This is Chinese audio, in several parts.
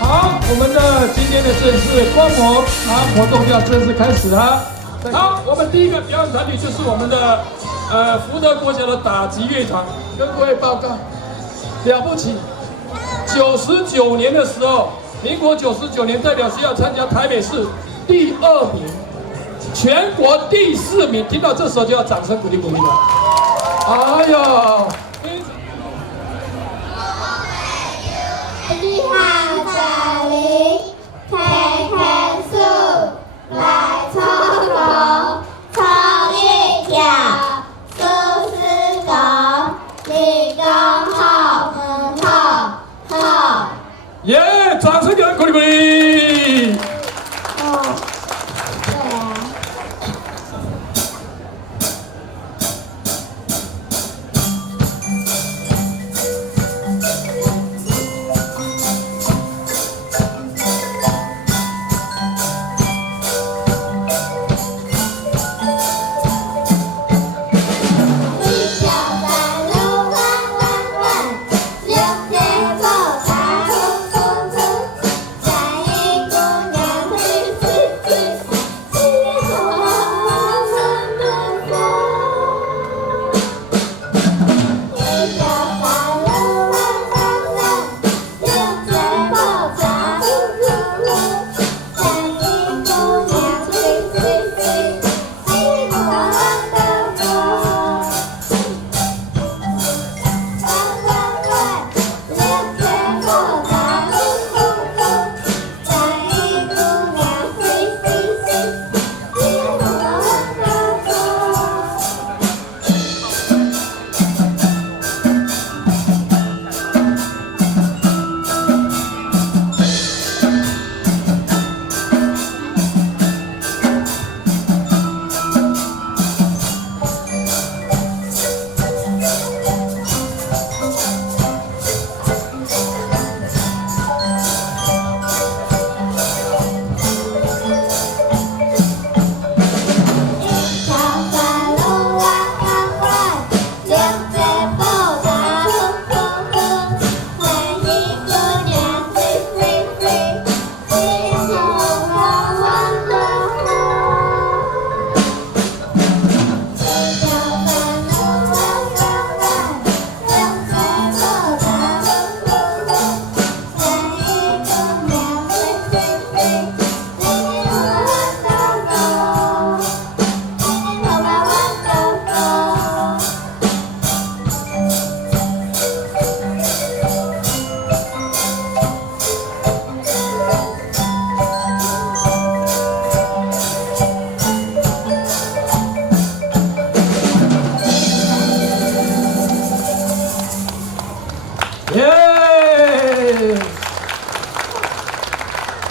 好，我们的今天的正式观摩活动要正式开始了。好，我们第一个表演团体就是我们的福德国小的打击乐团，跟各位报告，了不起！99年的时候，民国99年代表是要参加台北市第2名，全国第4名。听到这时候就要掌声鼓励鼓励了。哎呦！你好，这里天天树来抽风，冲一条，苏斯狗，立功后后。耶！掌声给他鼓励鼓励。哦，对啊。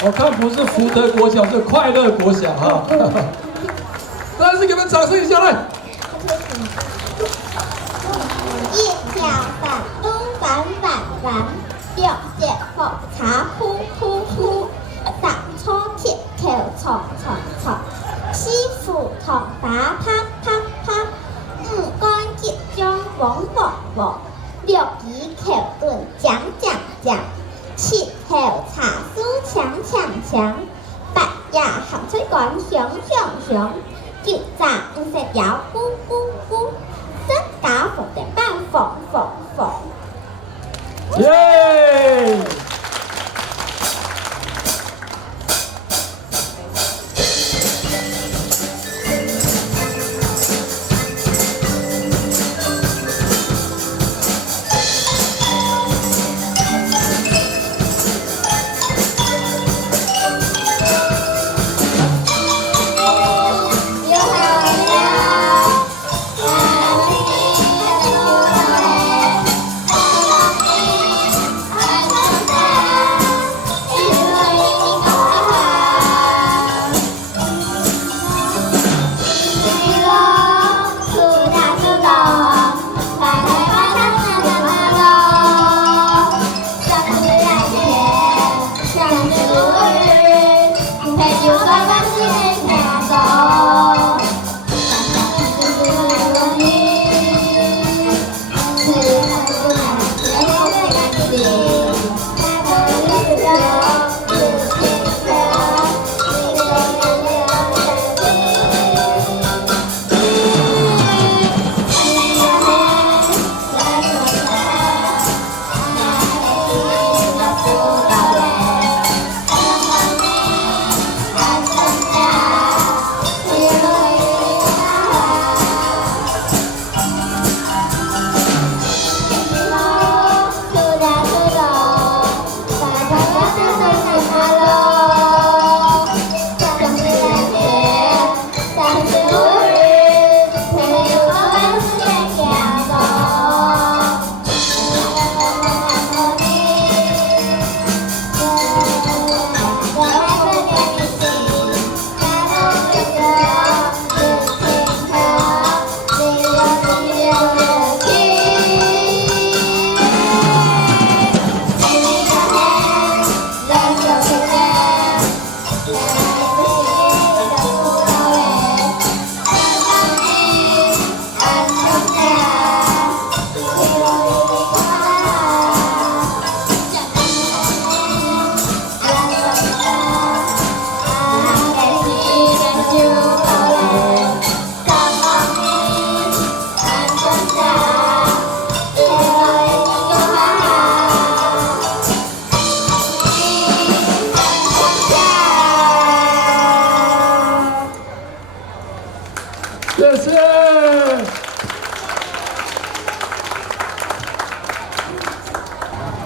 我看不是福德国小，是快乐国小哈。但是给你们掌声一下来。一条反东反反反，六节复查呼呼呼，上初铁跳冲冲冲，师傅同打啪啪啪，五官集中嗡嗡嗡，六仪口顿讲讲讲。七后茶书强强强，八呀行吹管响响响，九站五色摇咕咕咕，十打凤的棒凤凤凤。耶！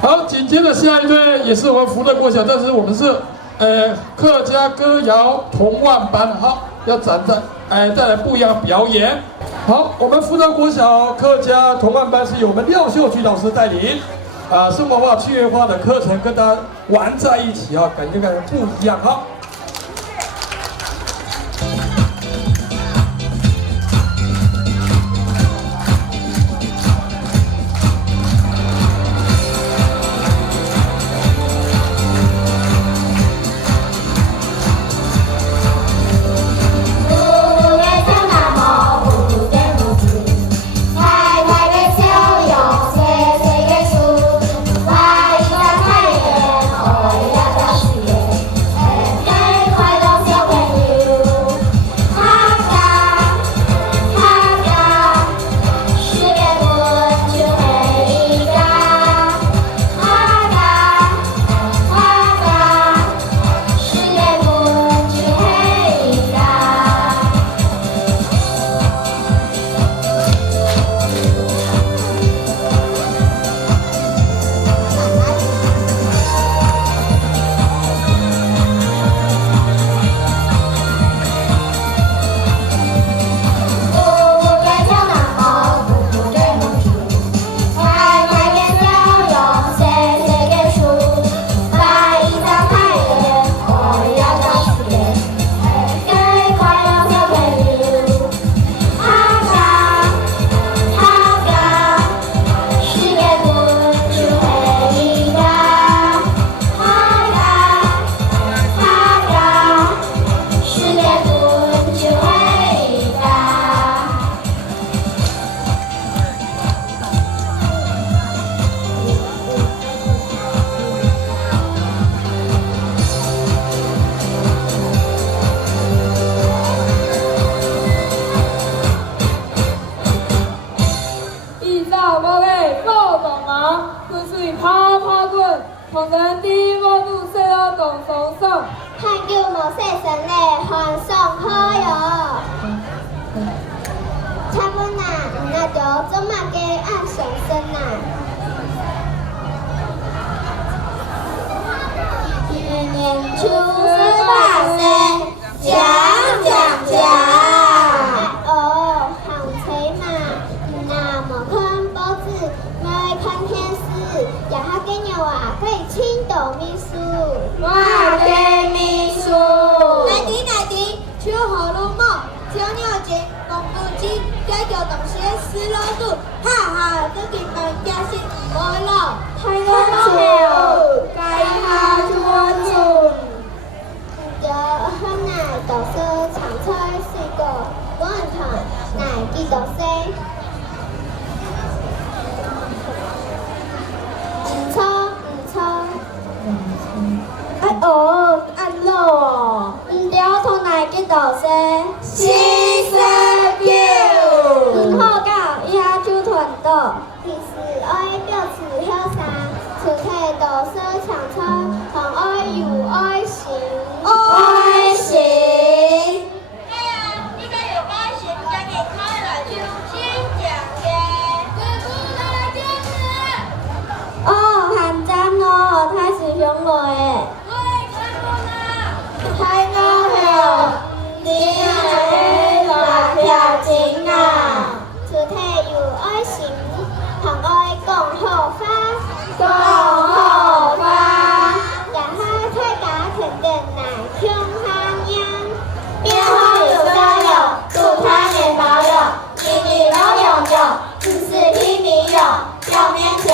好，紧接着下一队也是我们福德国小，但是我们是客家歌谣童万班，好，要带来不一样的表演。好，我们福德国小客家童万班是由我们廖秀菊老师带领，生活化、趣味化的课程跟大家玩在一起啊，感觉不一样哈。同人啲我都識得動手手，看叫某些神嘞，歡送好哟。差不多那就做嘛嘅按上身呐。年初18歲，講。哦，好吹嘛，那麼看報紙，沒看電視，也好給牛啊，可以青豆秘書。我嘅秘書。奶弟，秋荷路夢，小鳥節，公布機，街角東西絲路度，哈哈，這件物件是唔會咯。太多條，計下錯錯。就hôm nay tổ sư chẳng chơi xì cổ bốn thằng này đi tổ xe cho ăn lò đéo thôn này cái tổ xe xí xe biểu hô cả ya chu thuần tổ thì sự ơi biểu sự theo sáng sự thể tổ sư chẳng chơi còn ơi dù ơi xính ôi xỉ hành trang ngô thay sử dụng rồi thay ngô hiểu đi là theo chính à sự thể dù ơi xính thằng ơi cộng hộ pháp cộng hộ pháp cả hai thay cá thần đền này thương hàng nhân 变化有交友，渡他年保有，你女老永久，只是披靡有，表面强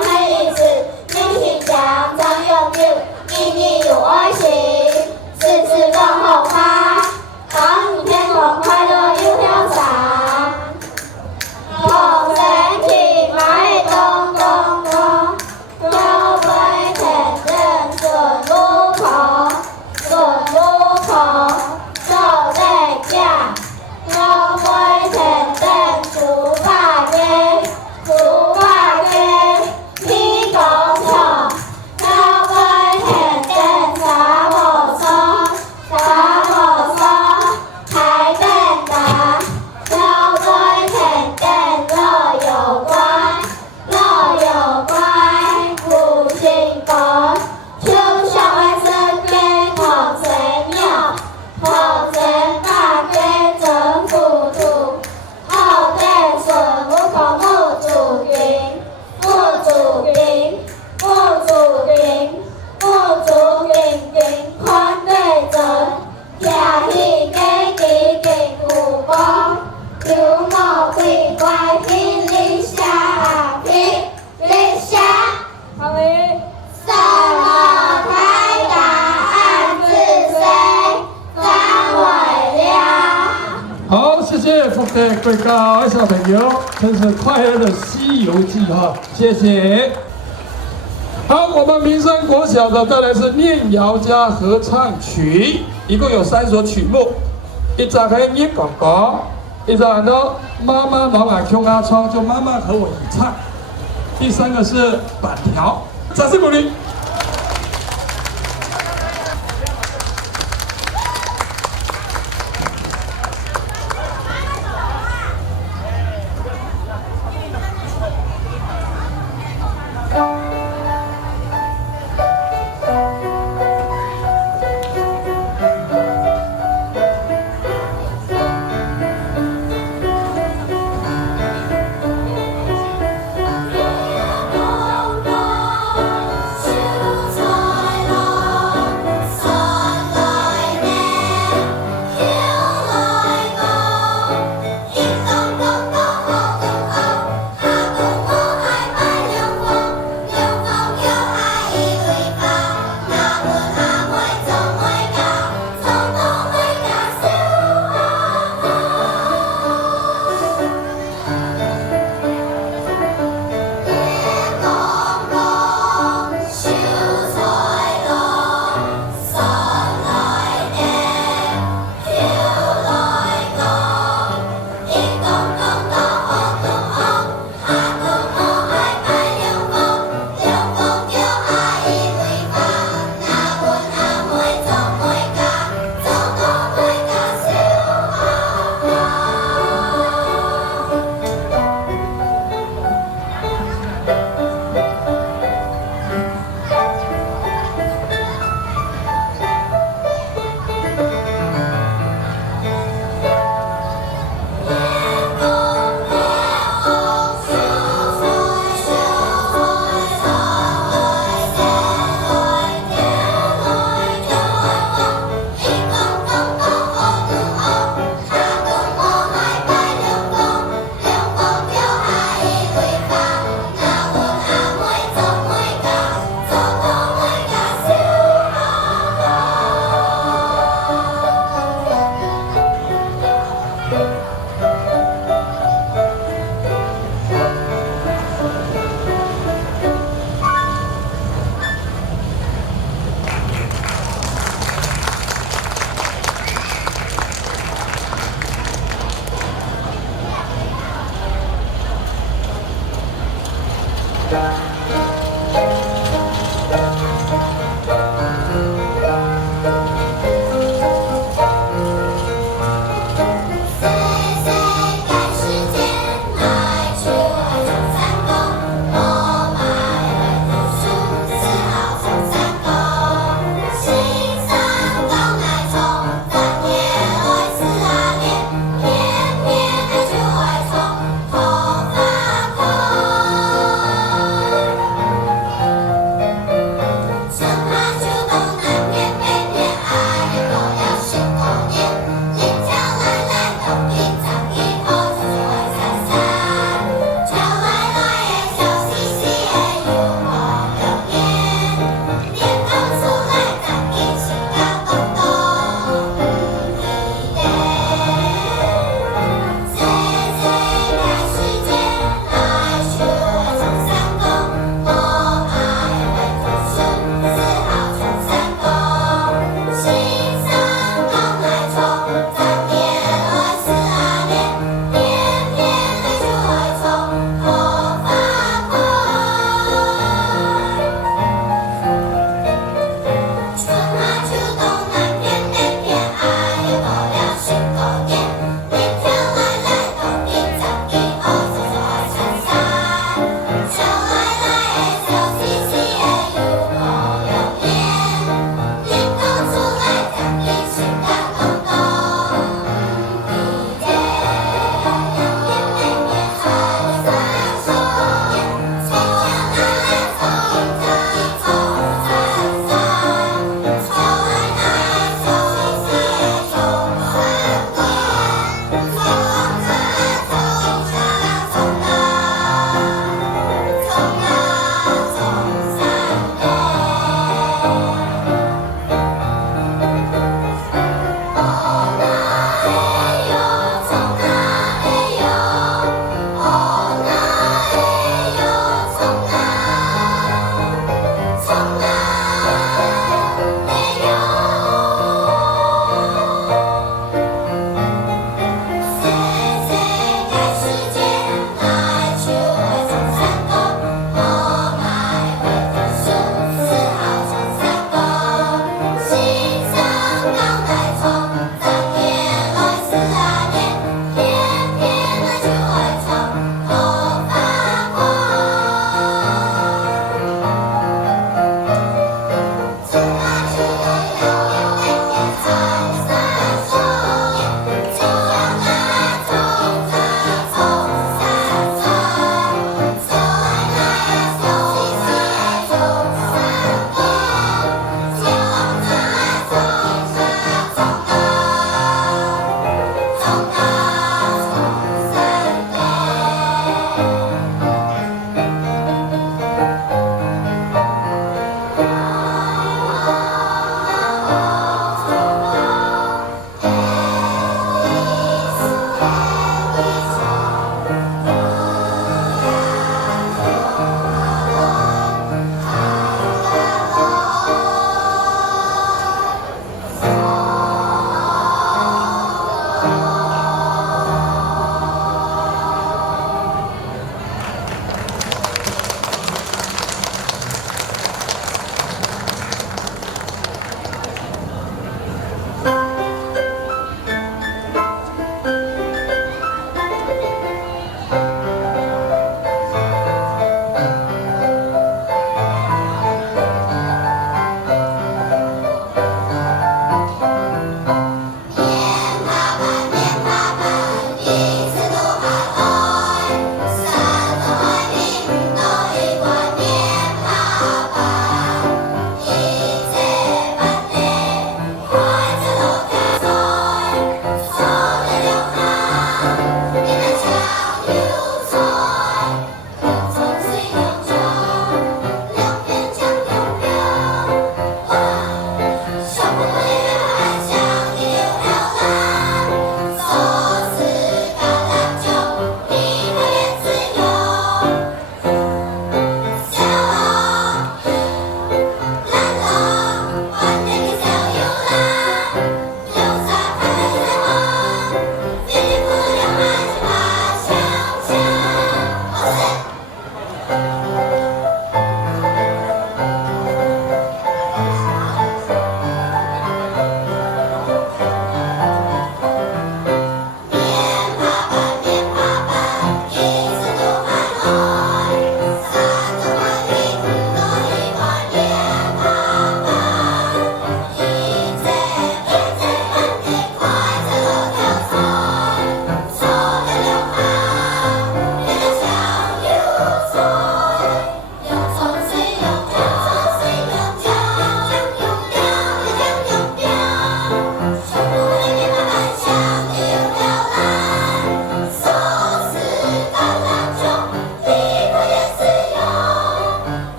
黑历史，面皮强常有酒，你各位小朋友，真是快乐的《西游记》哈，谢谢。好，我们民生国小的再来是念谣加合唱曲，一共有3首曲目，一张是念哥哥，一张呢妈妈老马 Q 阿窗，就妈妈和我一起唱，第3个是板条，掌声鼓励。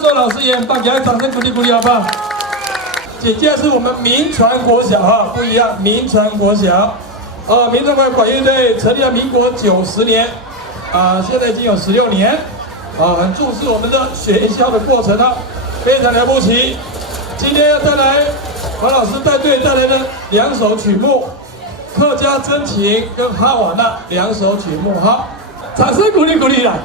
作老师也很棒，给他掌声鼓励鼓励，好不好？紧接着是我们民传国小哈，不一样，民传国小，民传国小管乐队成立了民国90年，现在已经有16年，很重视我们的学校的过程了，非常了不起。今天要带来黄老师带队带来的2首曲目，客家真情跟哈瓦那2首曲目哈，掌声鼓励鼓励来。客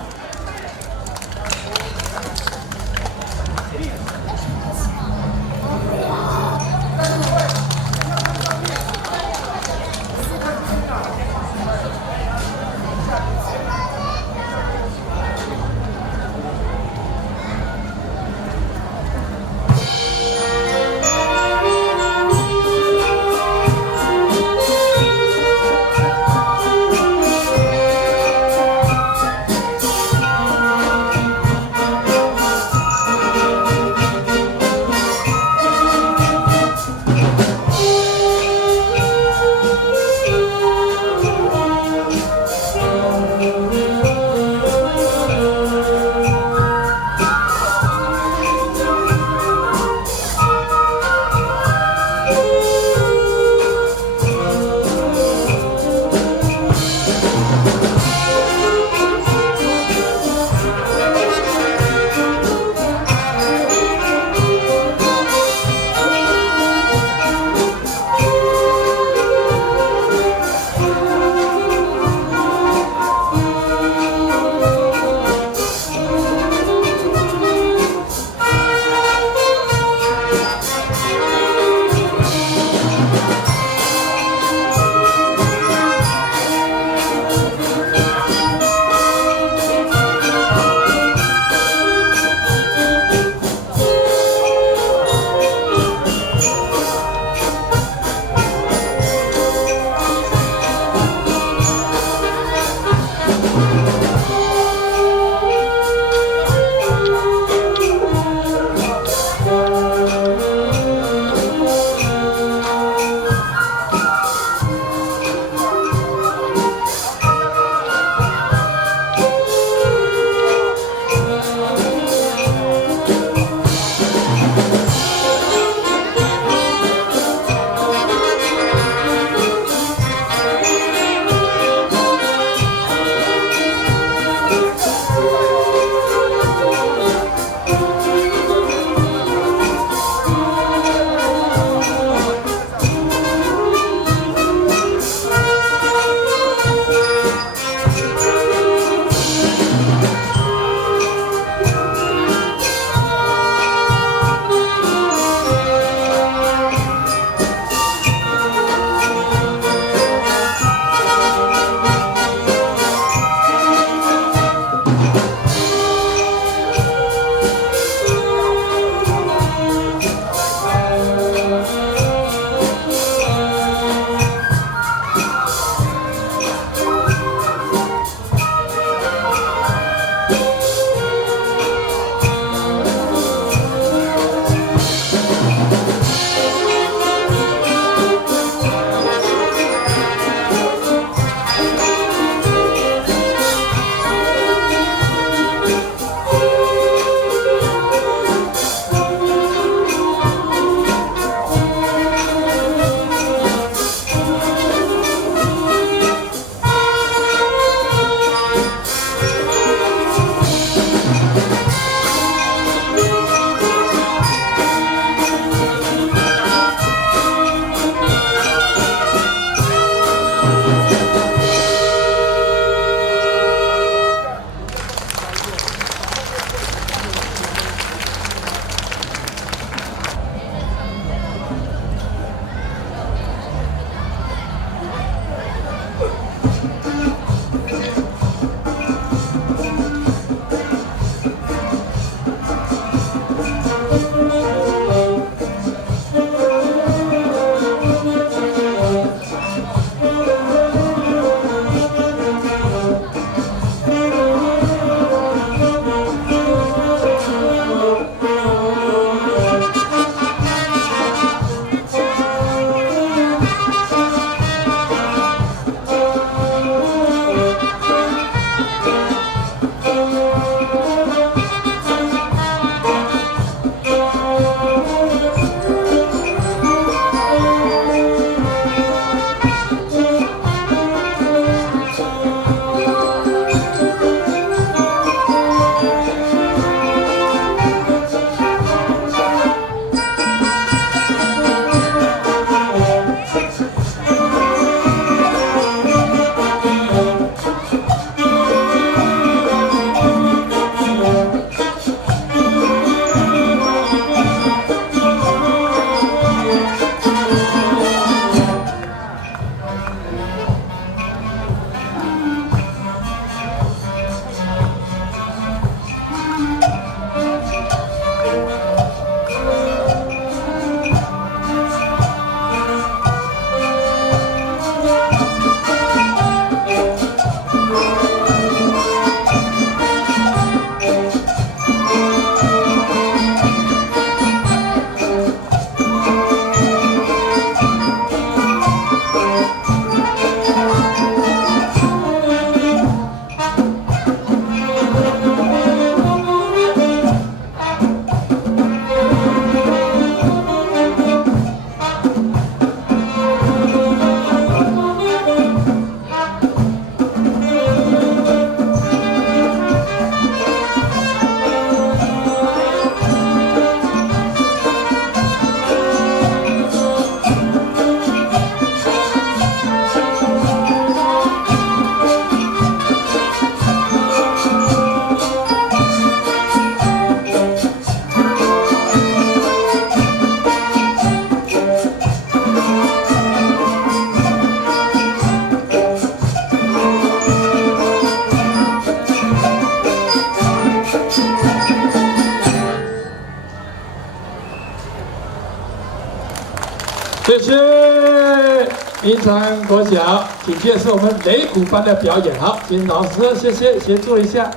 谢谢民传国小，紧接着是我们擂鼓班的表演。好，请老师谢谢协助一下。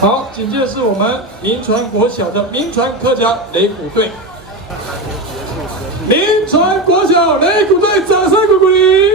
好，紧接着是我们民传国小的民传客家擂鼓队。民传国小擂鼓队，掌声鼓励！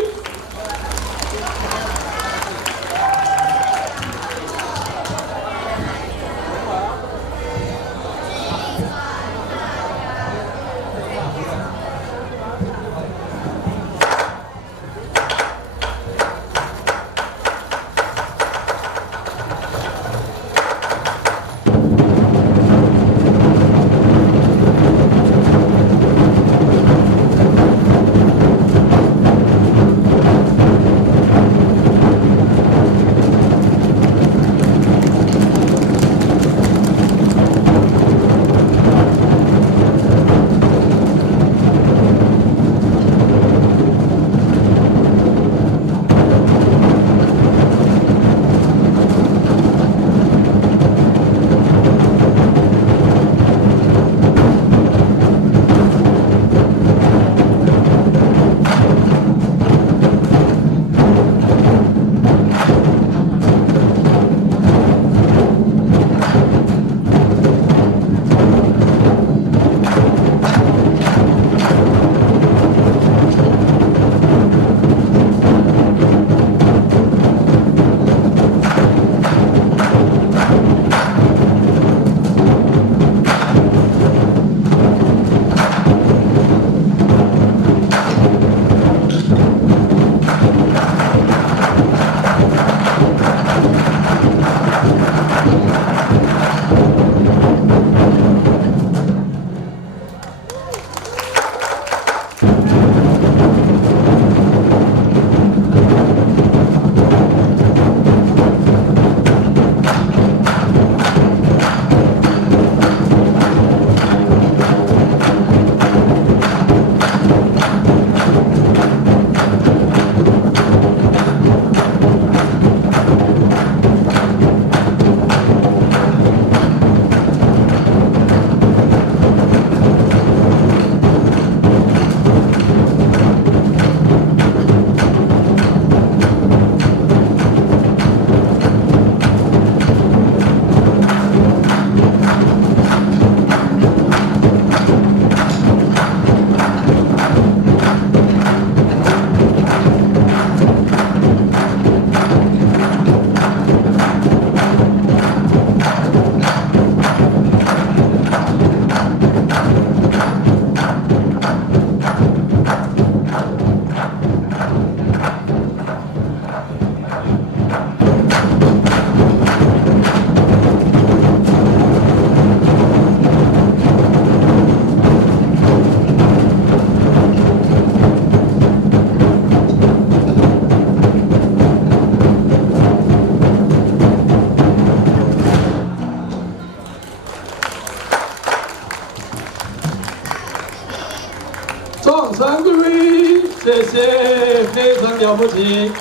掌声鼓励，谢谢，非常了不起。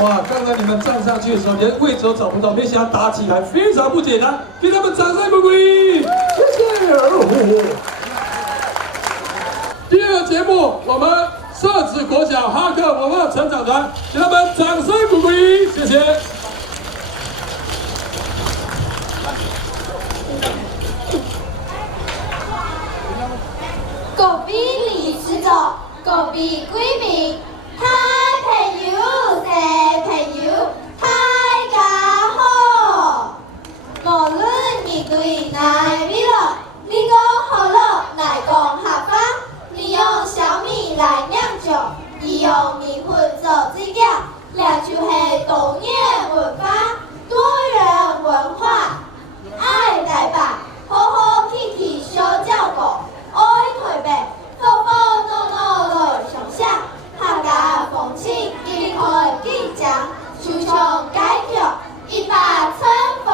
哇，刚才你们站上去的时候，连位置都找不到，没想到打起来非常不简单，给他们掌声鼓励，谢谢。第二个节目，我们社子国小哈克文化成长团，给他们掌声鼓励，谢谢。各位理事长，各位贵宾，嗨朋友，小朋友，大家好！无论你对哪位了，你讲好了来讲合法，你用小米来酿酒，你用米粉做指甲，那就是多元文化、多元文化。爱来吧，好好天天小照顾。爱台北，风风闹闹来上下，客家风情揭开紧张，就像解决一把春风。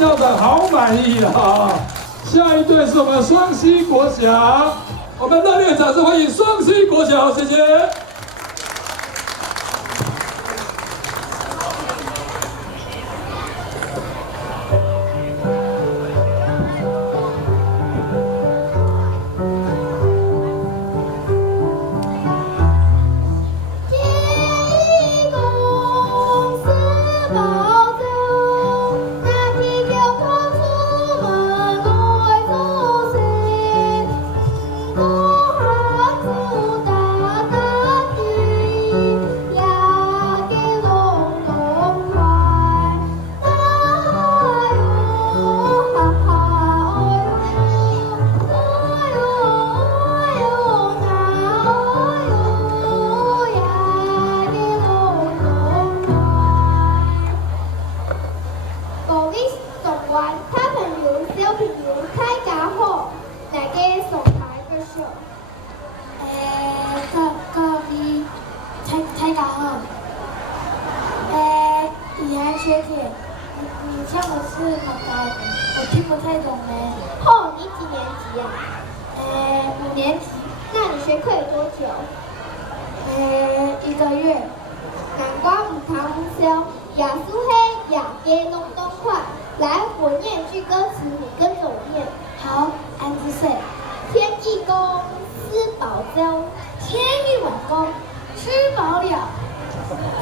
校长好满意啊！下一队是我们双溪国小，我们热烈掌声欢迎双溪国小，谢谢。你唱的是哪个？我听不太懂呢。哦，你几年级啊5年级。那你学课有多久？1个月。南瓜唔糖唔香，雅苏黑雅给隆咚快。来，我念一句歌词，你跟着我念。好，安之岁。天意公司饱粥，天一碗公吃饱了。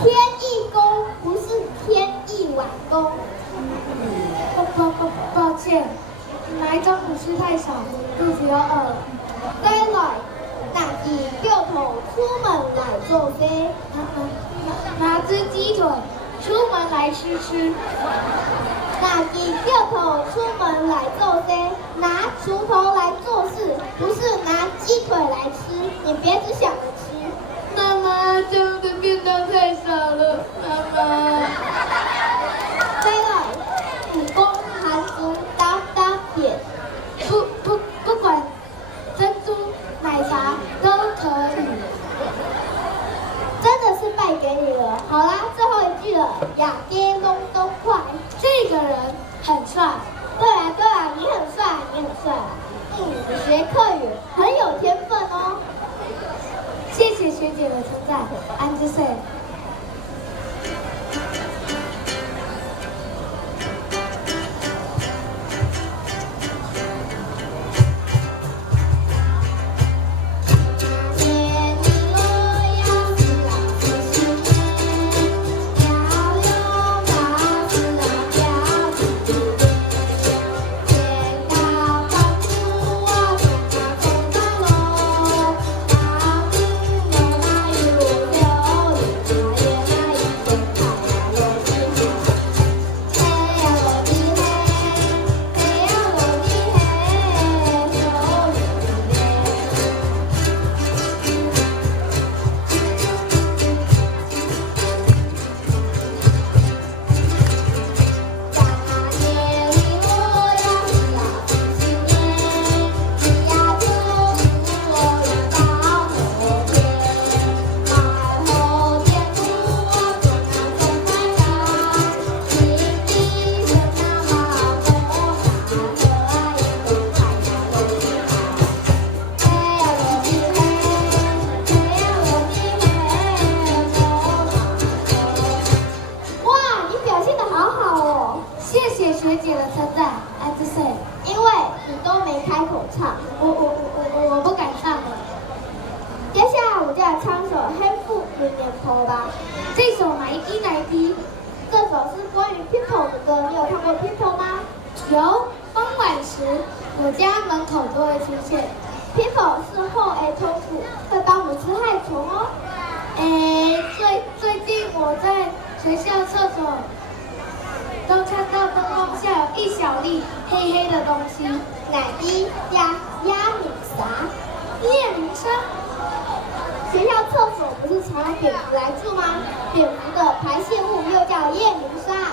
天意公不是天意碗公。抱歉，奶中午吃太少，肚子有饿。再来，那己掉头出门来做飞，拿只鸡腿出门来吃吃。那己掉头出门来做飞，拿锄头来做事，不是拿鸡腿来吃。你别只想着吃。妈妈，这样的便当太少了，妈妈。再来，武功含足打打点，不管珍珠奶茶都可以。真的是败给你了。好啦，最后一句了，雅给隆咚快。这个人很帅。对啊，你很帅，你很帅。你学课语很有天分哦。谢谢学姐的称赞，安之岁。学姐的称赞，安之岁，因为你都没开口唱，我不敢唱了。接下来我就来唱首《黑腹有点婆》吧。这首哪一批？这首是关于 People 的歌，你有看过 People 吗？有，傍晚时我家门口都会出现。People 是后 A 通府，会帮我们吃害虫哦。最近我在学校厕所都看到灯光下有一小粒黑黑的东西，哪一鸭米啥？夜明砂。学校厕所不是常有蝙蝠来住吗？蝙蝠的排泄物又叫夜明砂。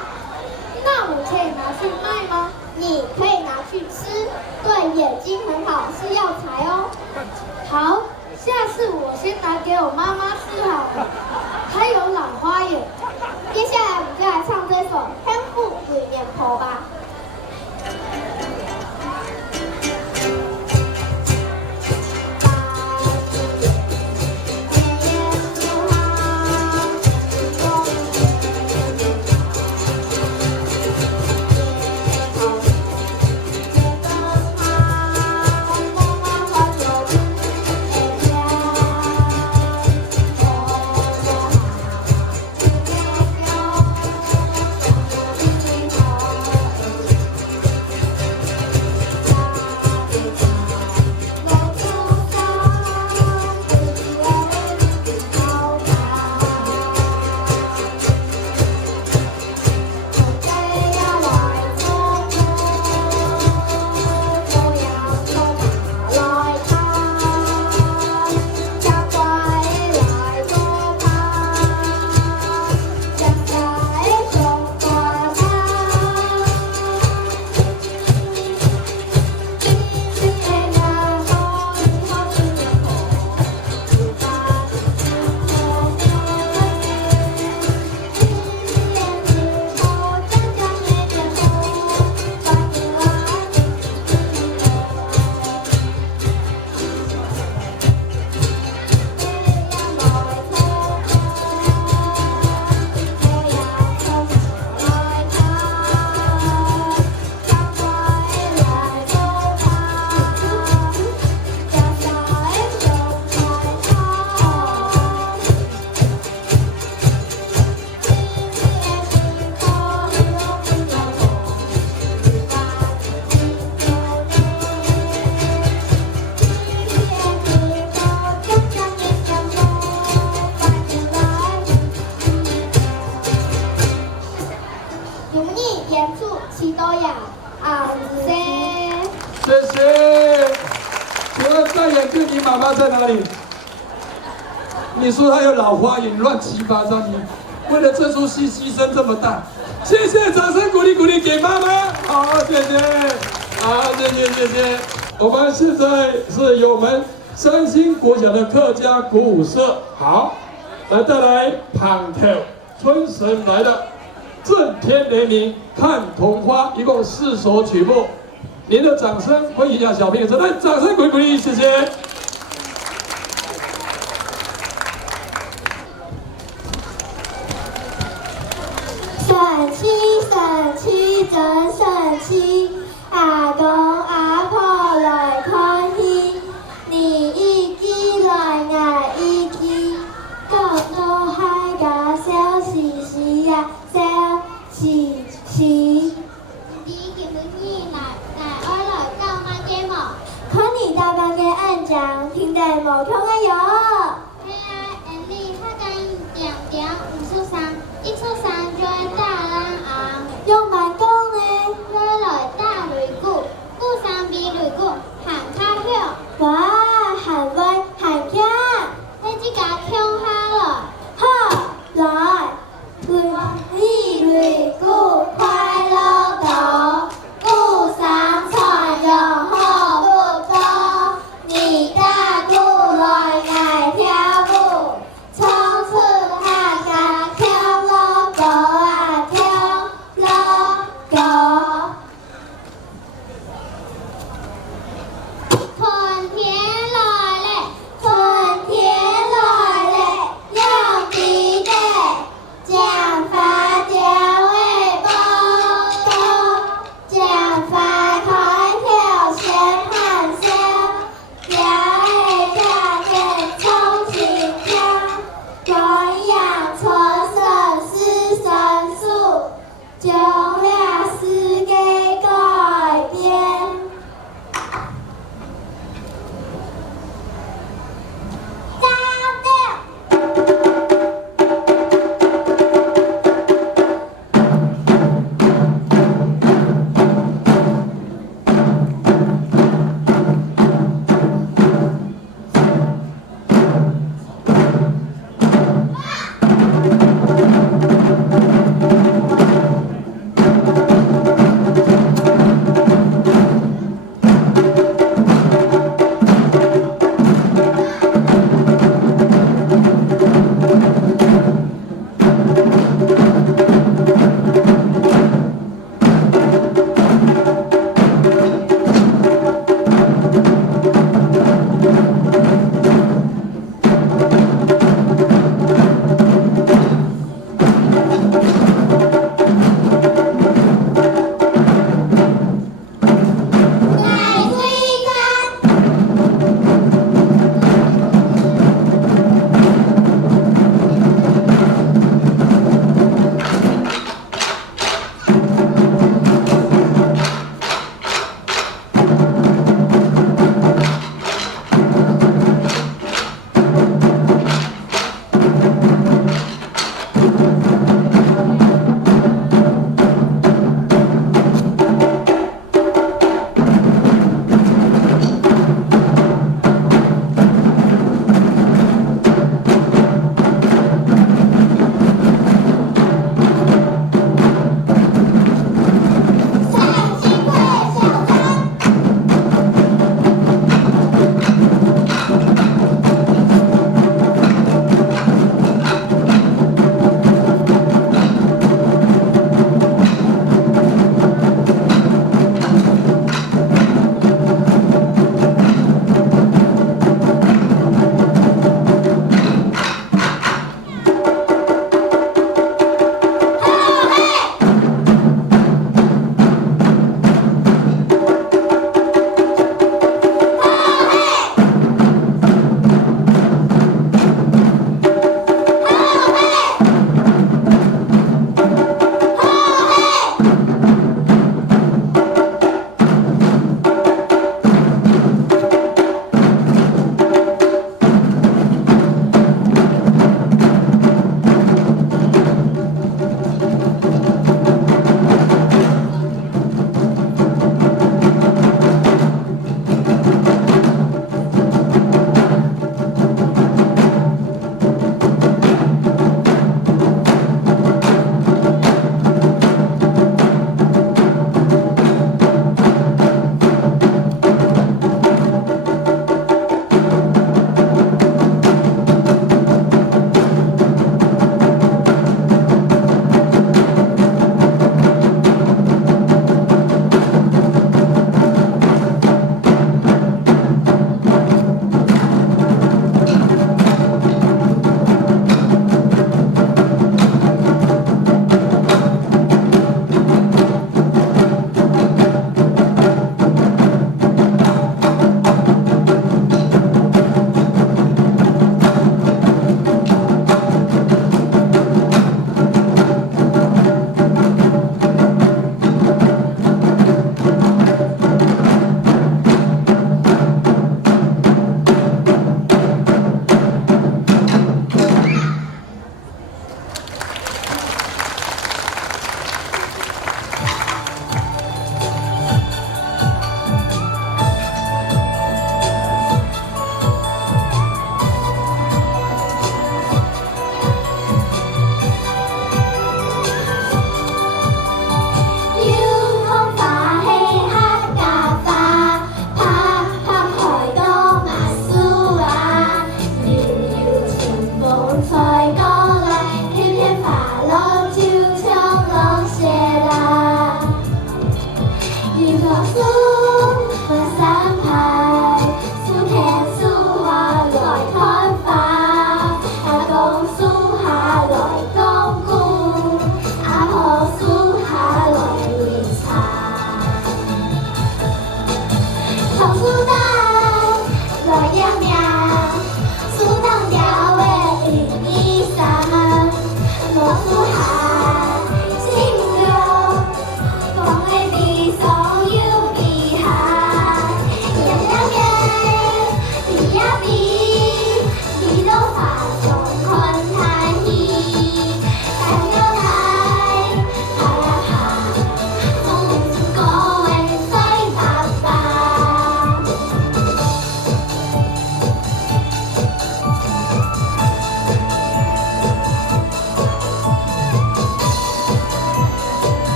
那我可以拿去卖吗？你可以拿去吃，对眼睛很好，是药材哦。好，下次我先拿给我妈妈吃好了。还有老花眼。接下来我们就来唱这首《天赋鬼脸婆》吧。儿子谢谢。请问戴眼镜你妈妈在哪里？你说她有老花眼，乱七八糟，你为了这出戏牺牲这么大，谢谢，掌声鼓励鼓励给妈妈。好，谢谢，好，谢谢。我们现在是由我们三星国小的客家鼓舞社，好，来带来蟠桃春神来了，震天雷鸣看桐花，一共4首曲目。您的掌声会影响小朋友，来，掌声鼓励鼓励，谢谢。神奇神奇真神奇，阿公阿婆来看戏，你一记来我一记，到到海家笑嘻嘻呀，笑嘻嘻。看你大班嘅安장听得无通嘅哟。嘿呀，安利他讲点点5出3，1出3就会大人昂，用慢讲呢，回来大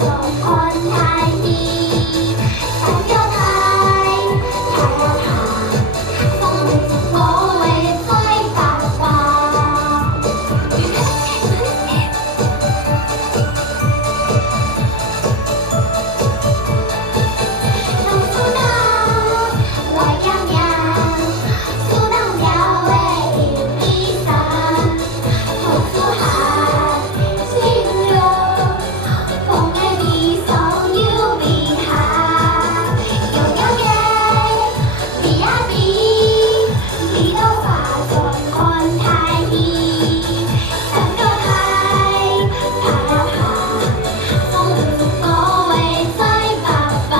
中คนไทยดี但有台台呀台风我为最爸爸农苏岛来呀呀苏岛鸟的一山红苏海心热风的地上有美哈有有耶比呀比比到法中คนไทยดี但有台台呀台风我为最爸爸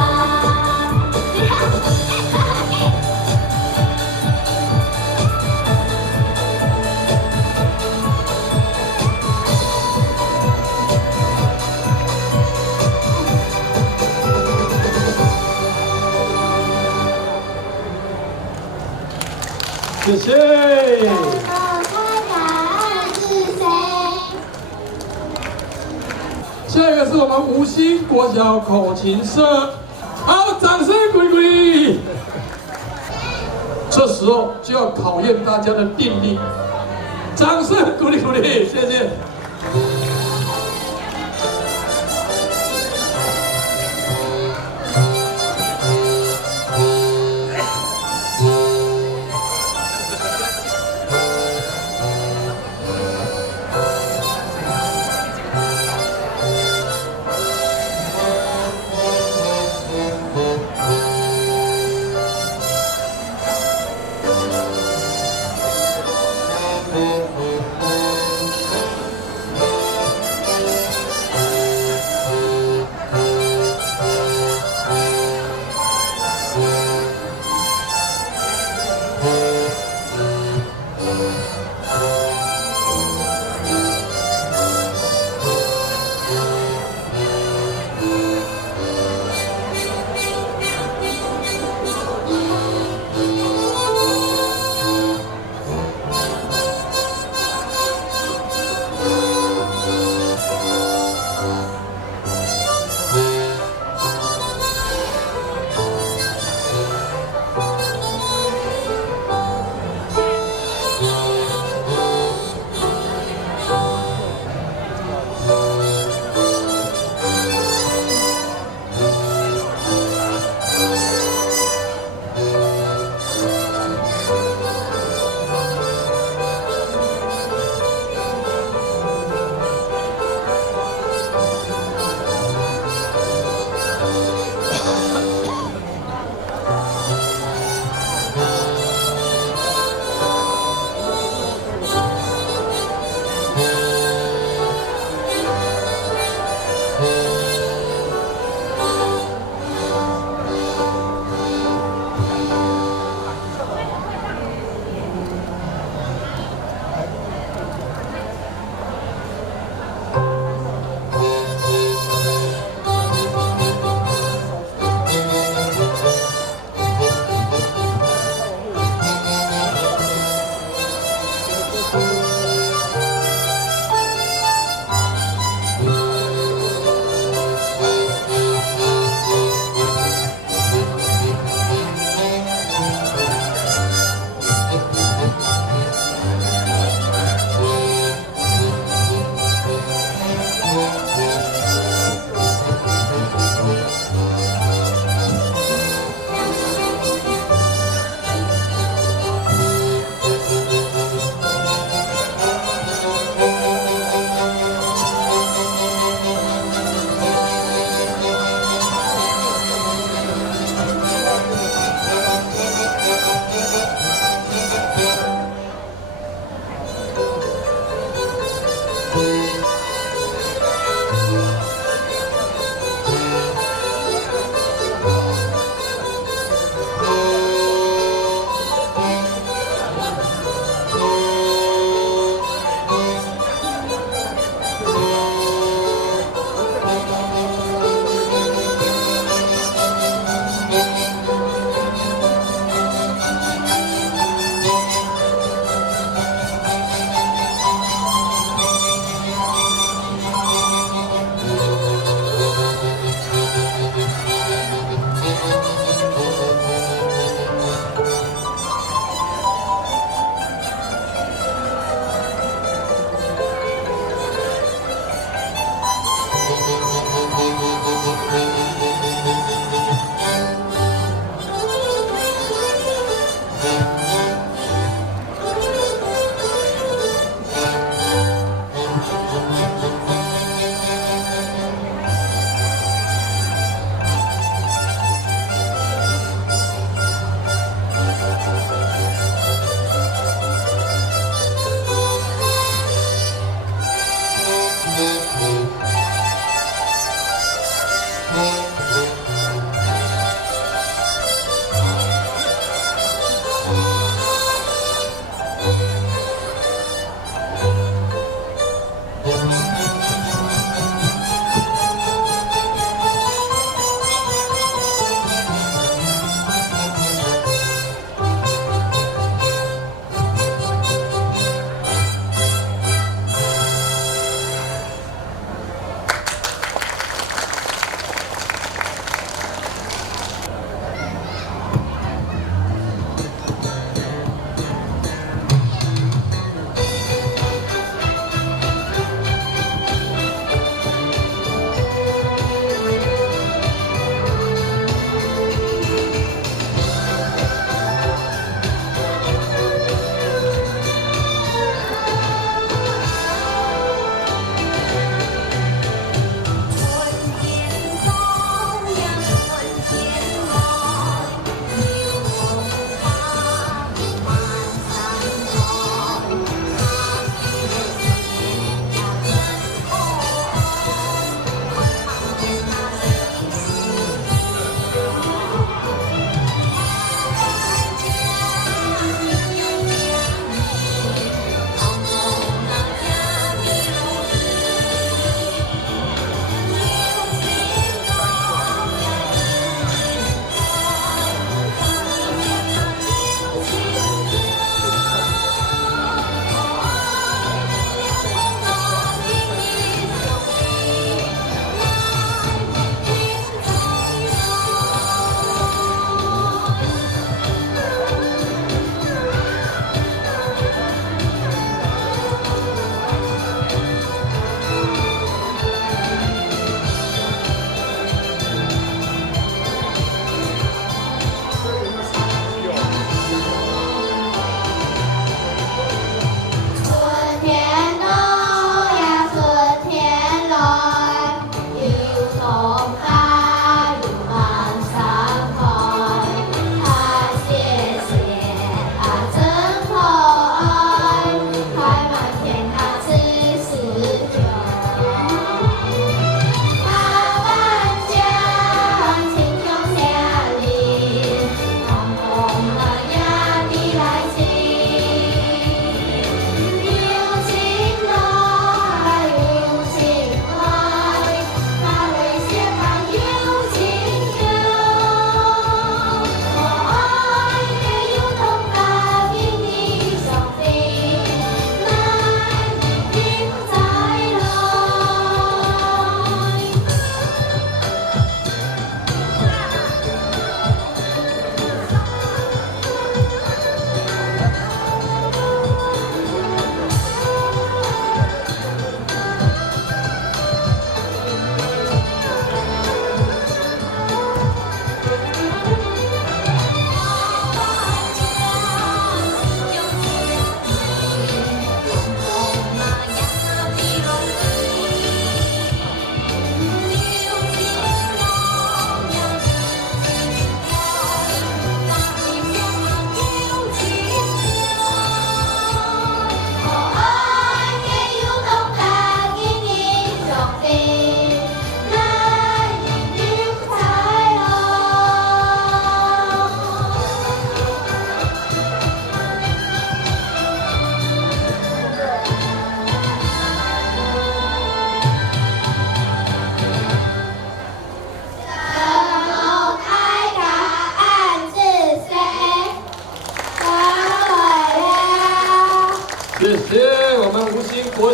谢谢。太感是谁？下一个是我们吴兴国小口琴社，好，掌声鼓励鼓励。这时候就要考验大家的定力，掌声鼓励鼓励，谢谢。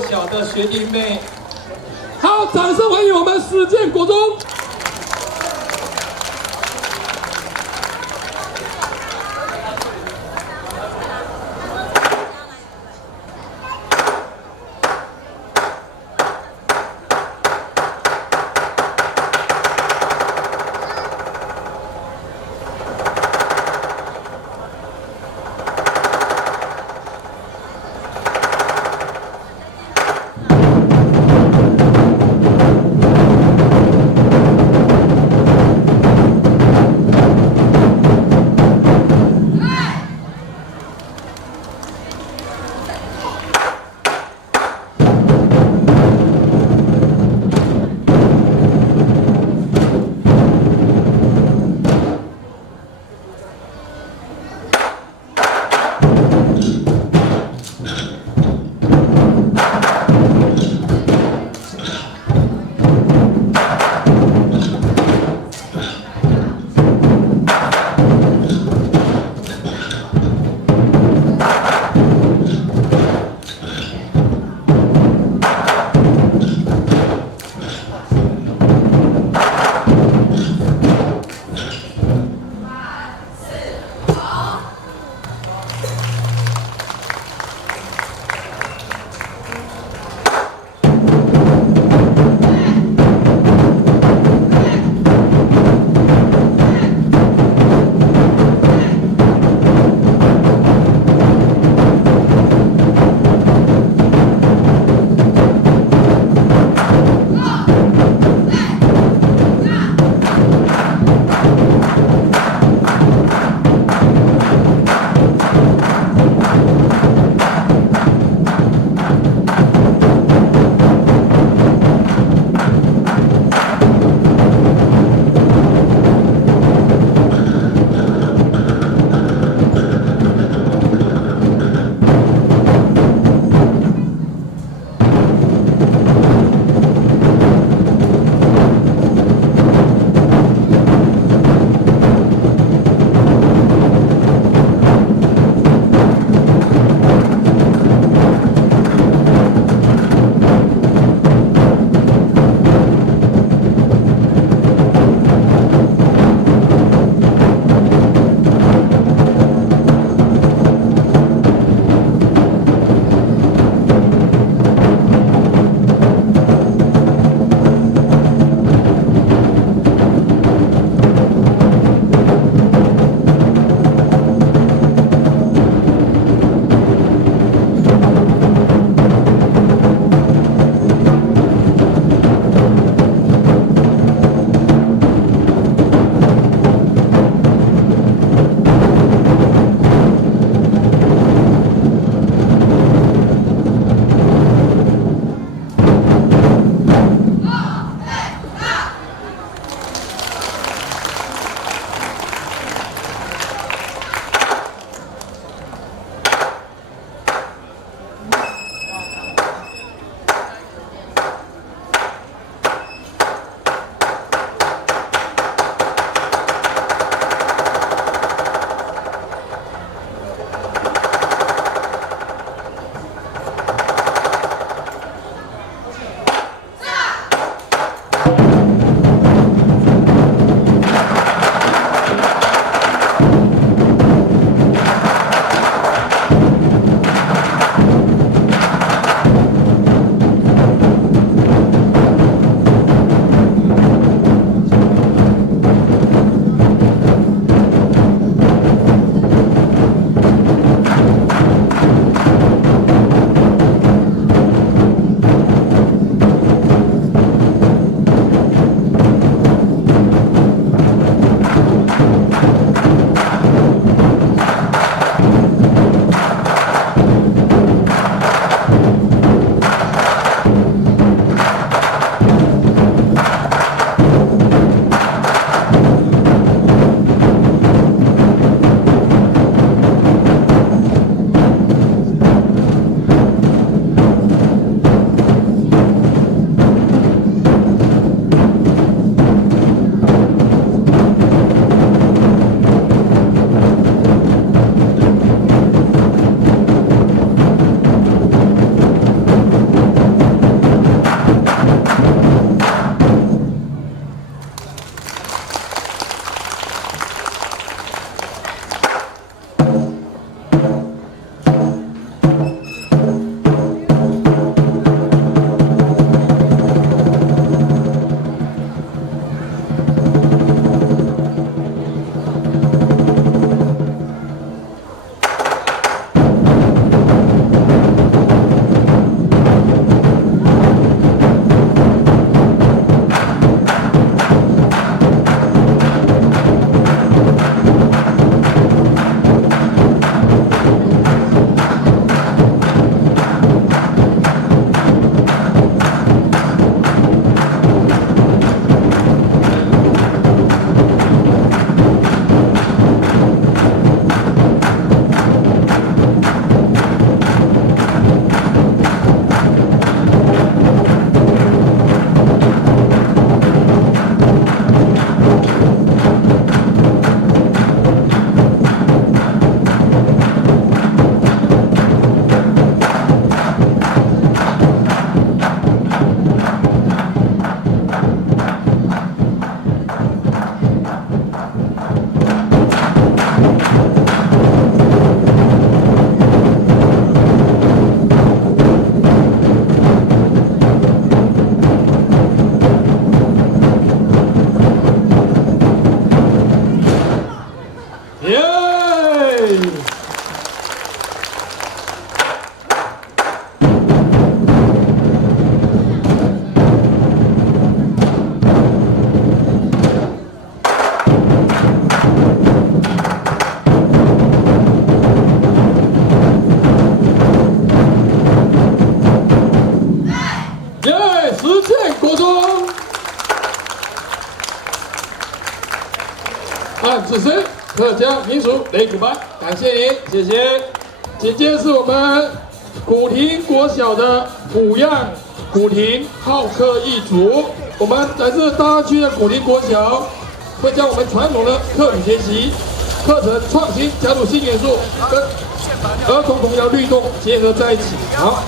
小的学弟妹。好，掌声欢迎我们实践国中。按指示，客家民俗擂鼓班，感谢您，谢谢。紧接着是我们古亭国小的虎样古亭好客一组，我们来自大安区的古亭国小，会将我们传统的客语学习课程创新，加入新元素，跟儿童童谣律动结合在一起。好，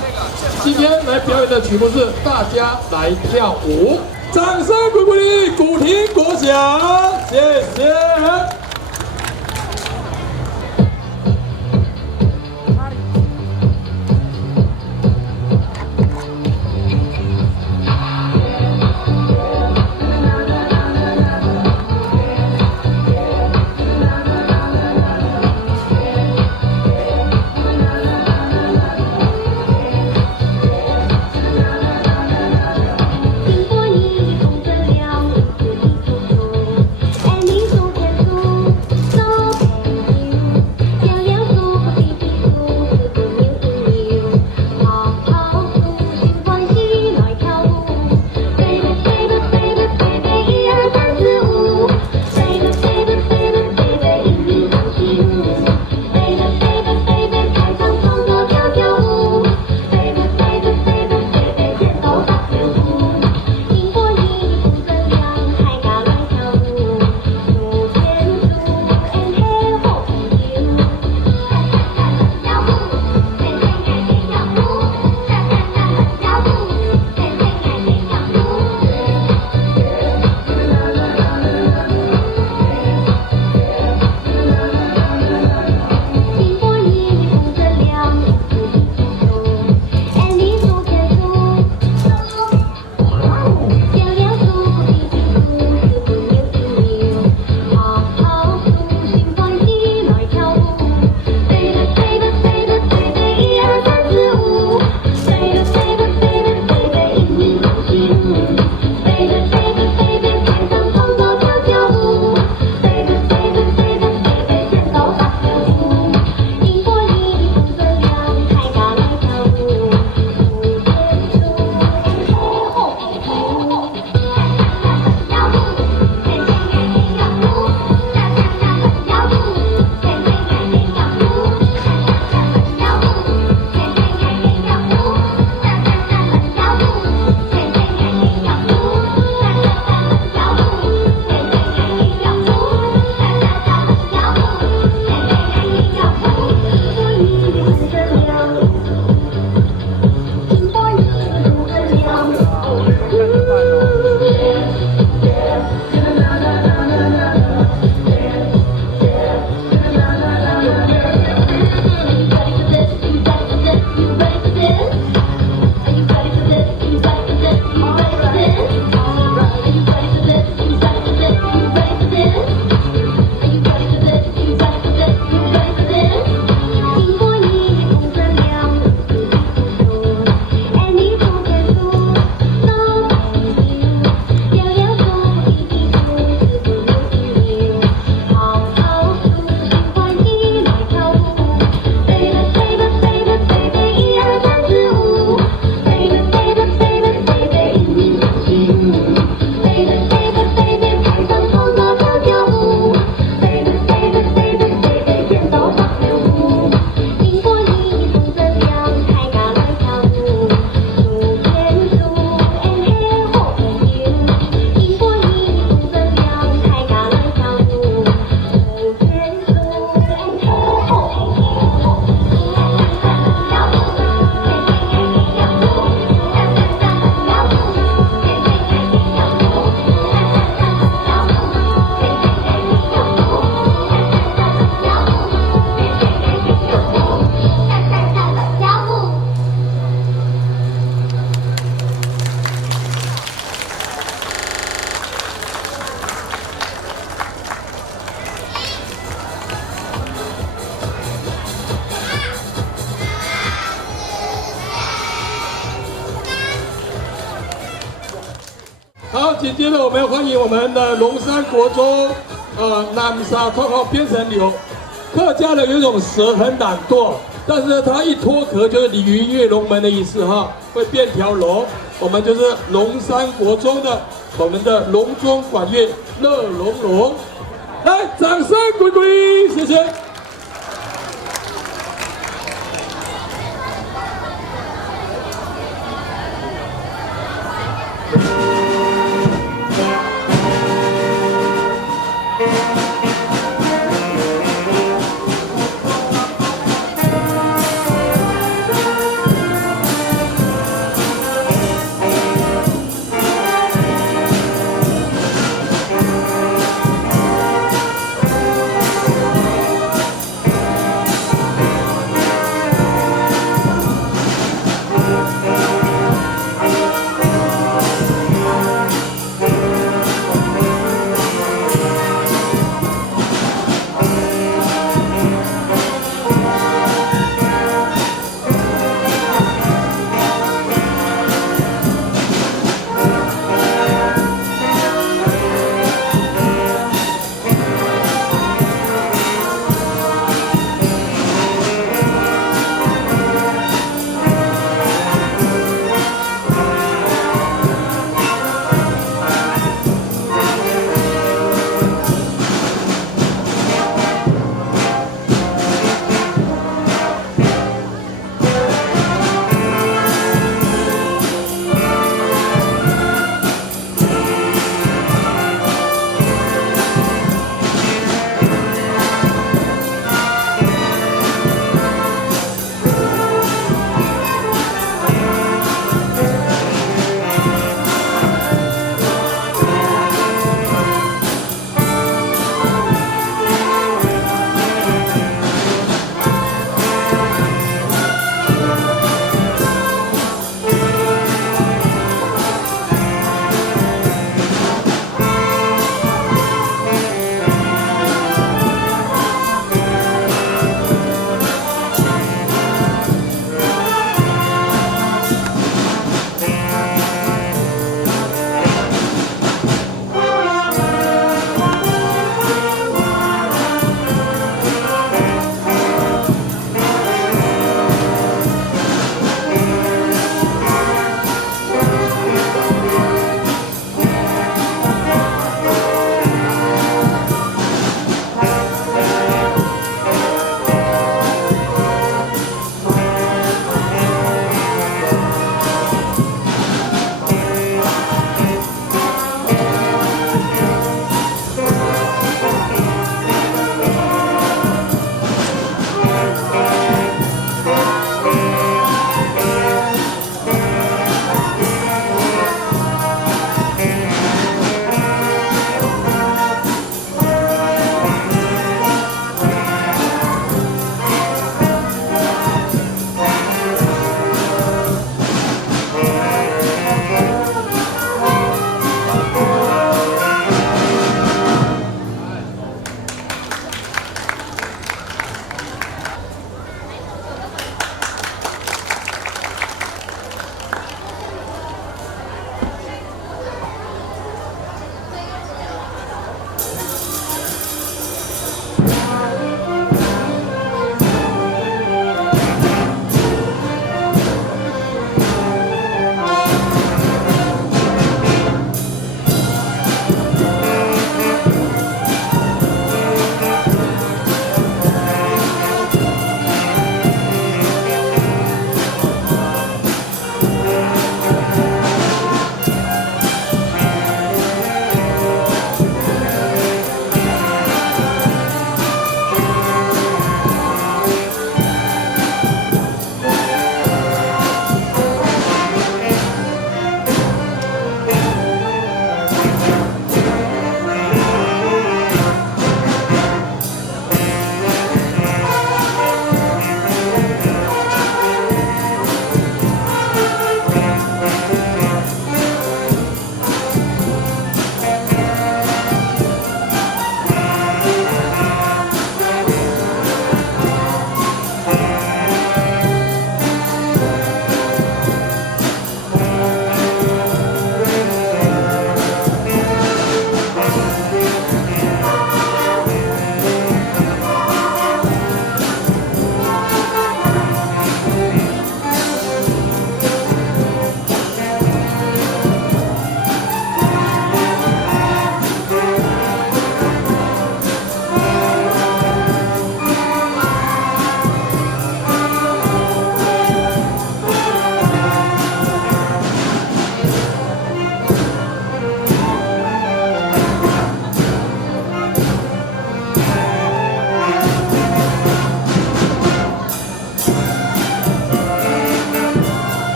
今天来表演的曲目是《大家来跳舞》，掌声鼓励古亭国小，谢谢。好，紧接着我们欢迎我们的龙山国中，南沙脱口变成牛。客家的有一种蛇很懒惰，但是呢，它一脱壳就是鲤鱼跃龙门的意思哈，会变条龙。我们就是龙山国中的我们的龙中管乐乐龙龙。来，掌声鼓励，谢谢。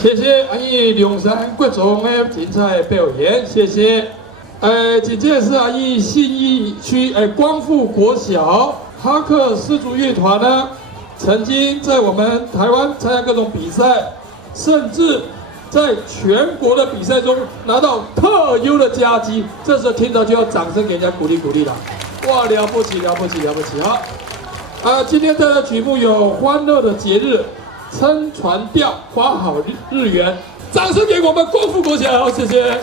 谢谢阿姨龙山国中的精彩表演，谢谢。紧接着是阿姨信义区光复国小哈克丝竹乐团呢，曾经在我们台湾参加各种比赛，甚至在全国的比赛中拿到特优的佳绩。这时候听到就要掌声给人家鼓励鼓励了。哇，了不起了不起了不起啊！今天的曲目有欢乐的节日。撑船钓，花好日圆，掌声给我们光复国小，谢谢。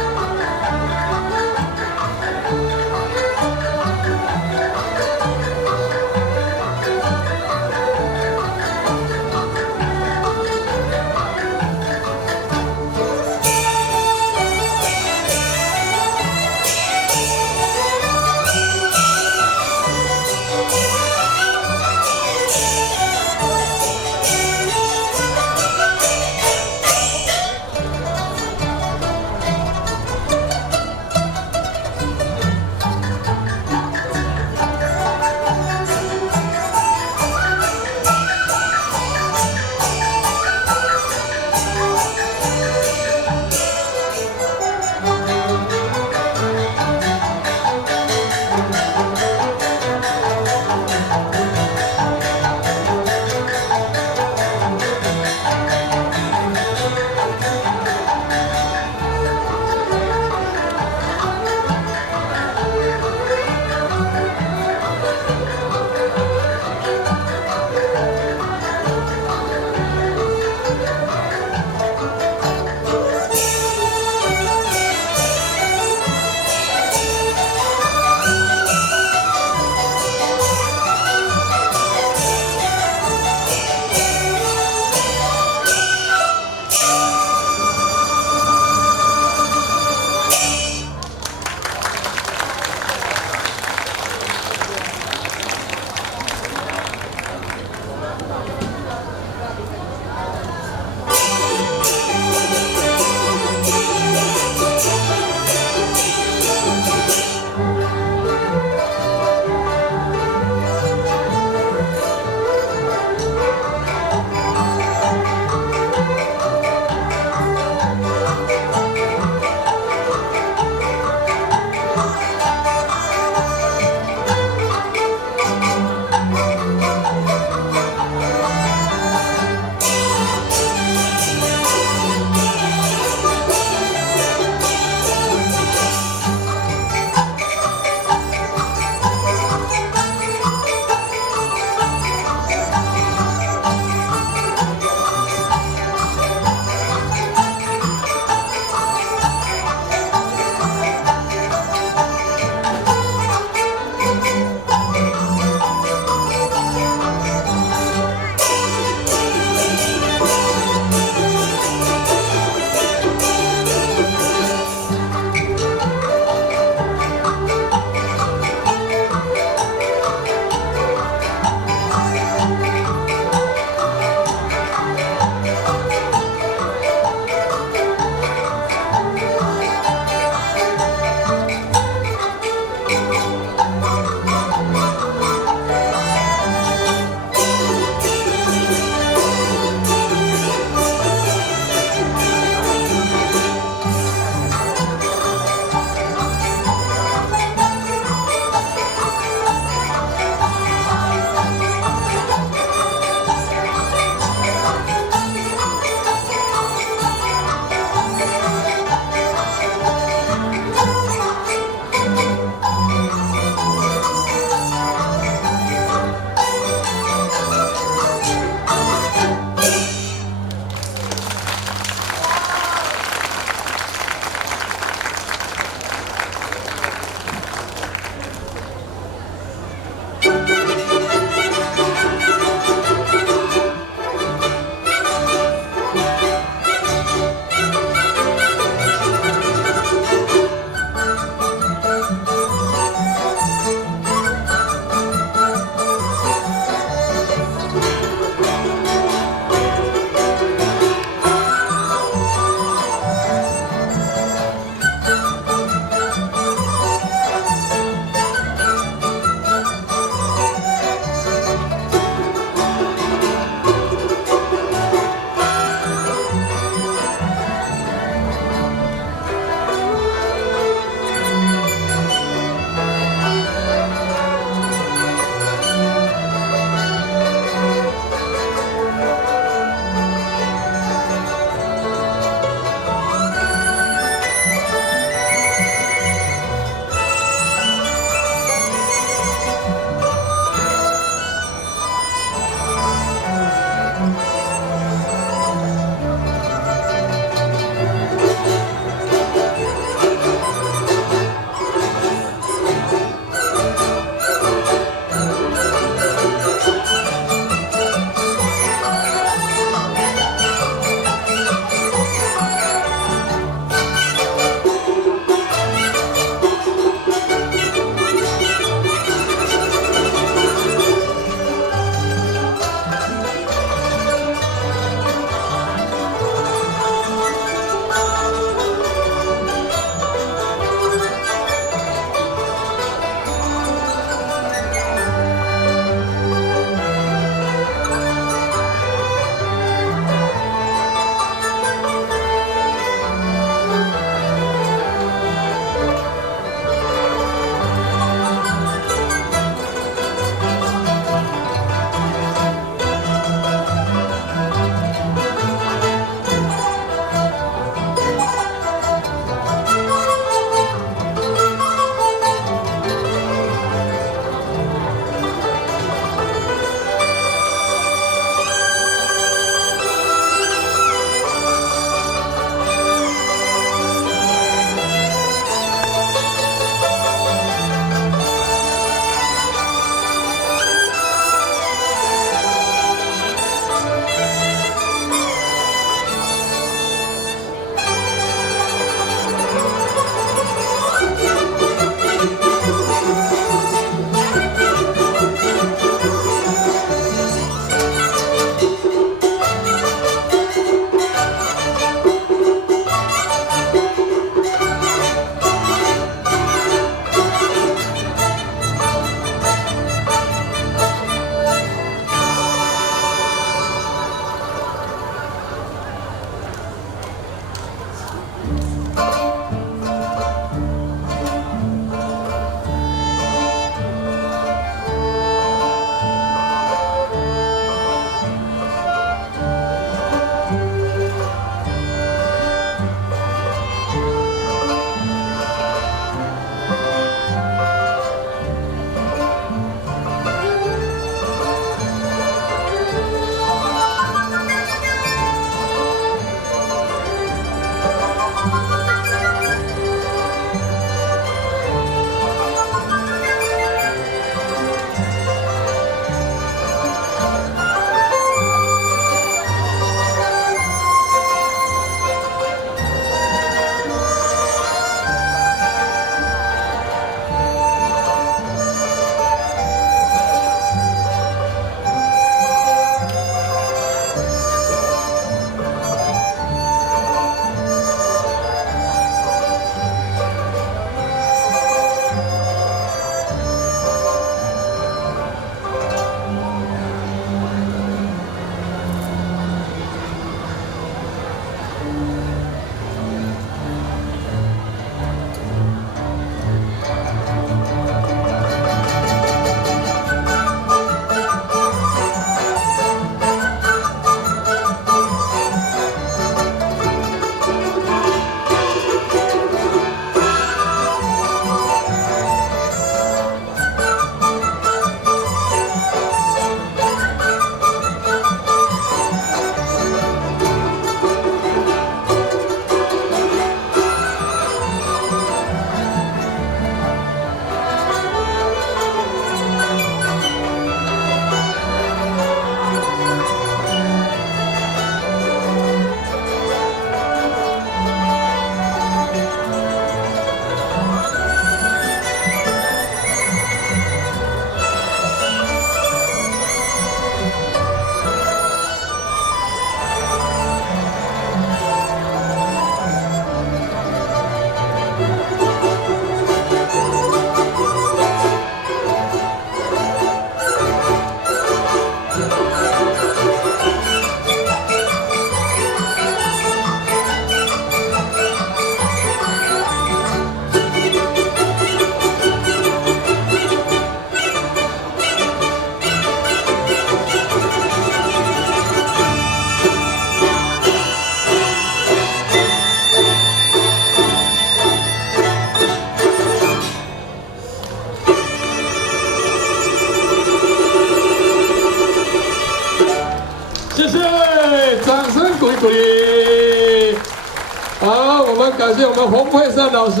我们感谢我们洪慧善老师。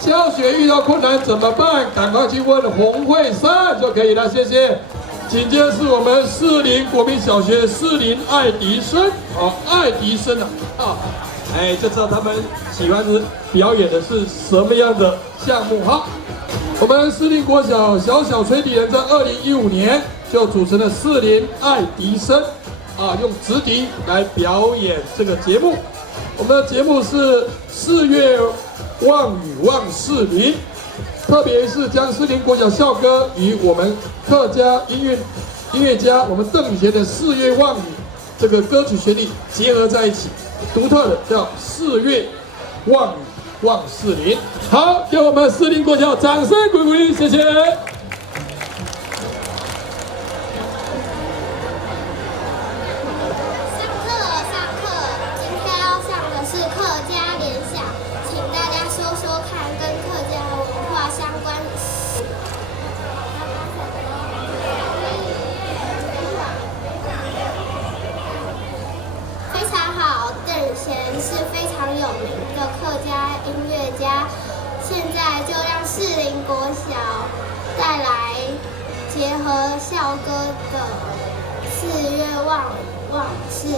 教学遇到困难怎么办？赶快去问洪慧善就可以了，谢谢。紧接着是我们士林国民小学士林爱迪生，爱迪生就知道他们喜欢的表演的是什么样的项目哈。我们士林国小小小吹笛人在2015年就组成了士林爱迪生，用直笛来表演这个节目。我们的节目是4月望雨望士林，特别是将士林国小校歌与我们客家音乐家我们邓协的《4月望雨》这个歌曲旋律结合在一起，独特的叫4月望雨望士林。好，给我们士林国小掌声鼓励，谢谢。是非常有名的客家音乐家，现在就让士林国小带来结合校歌的4月望雨望士林。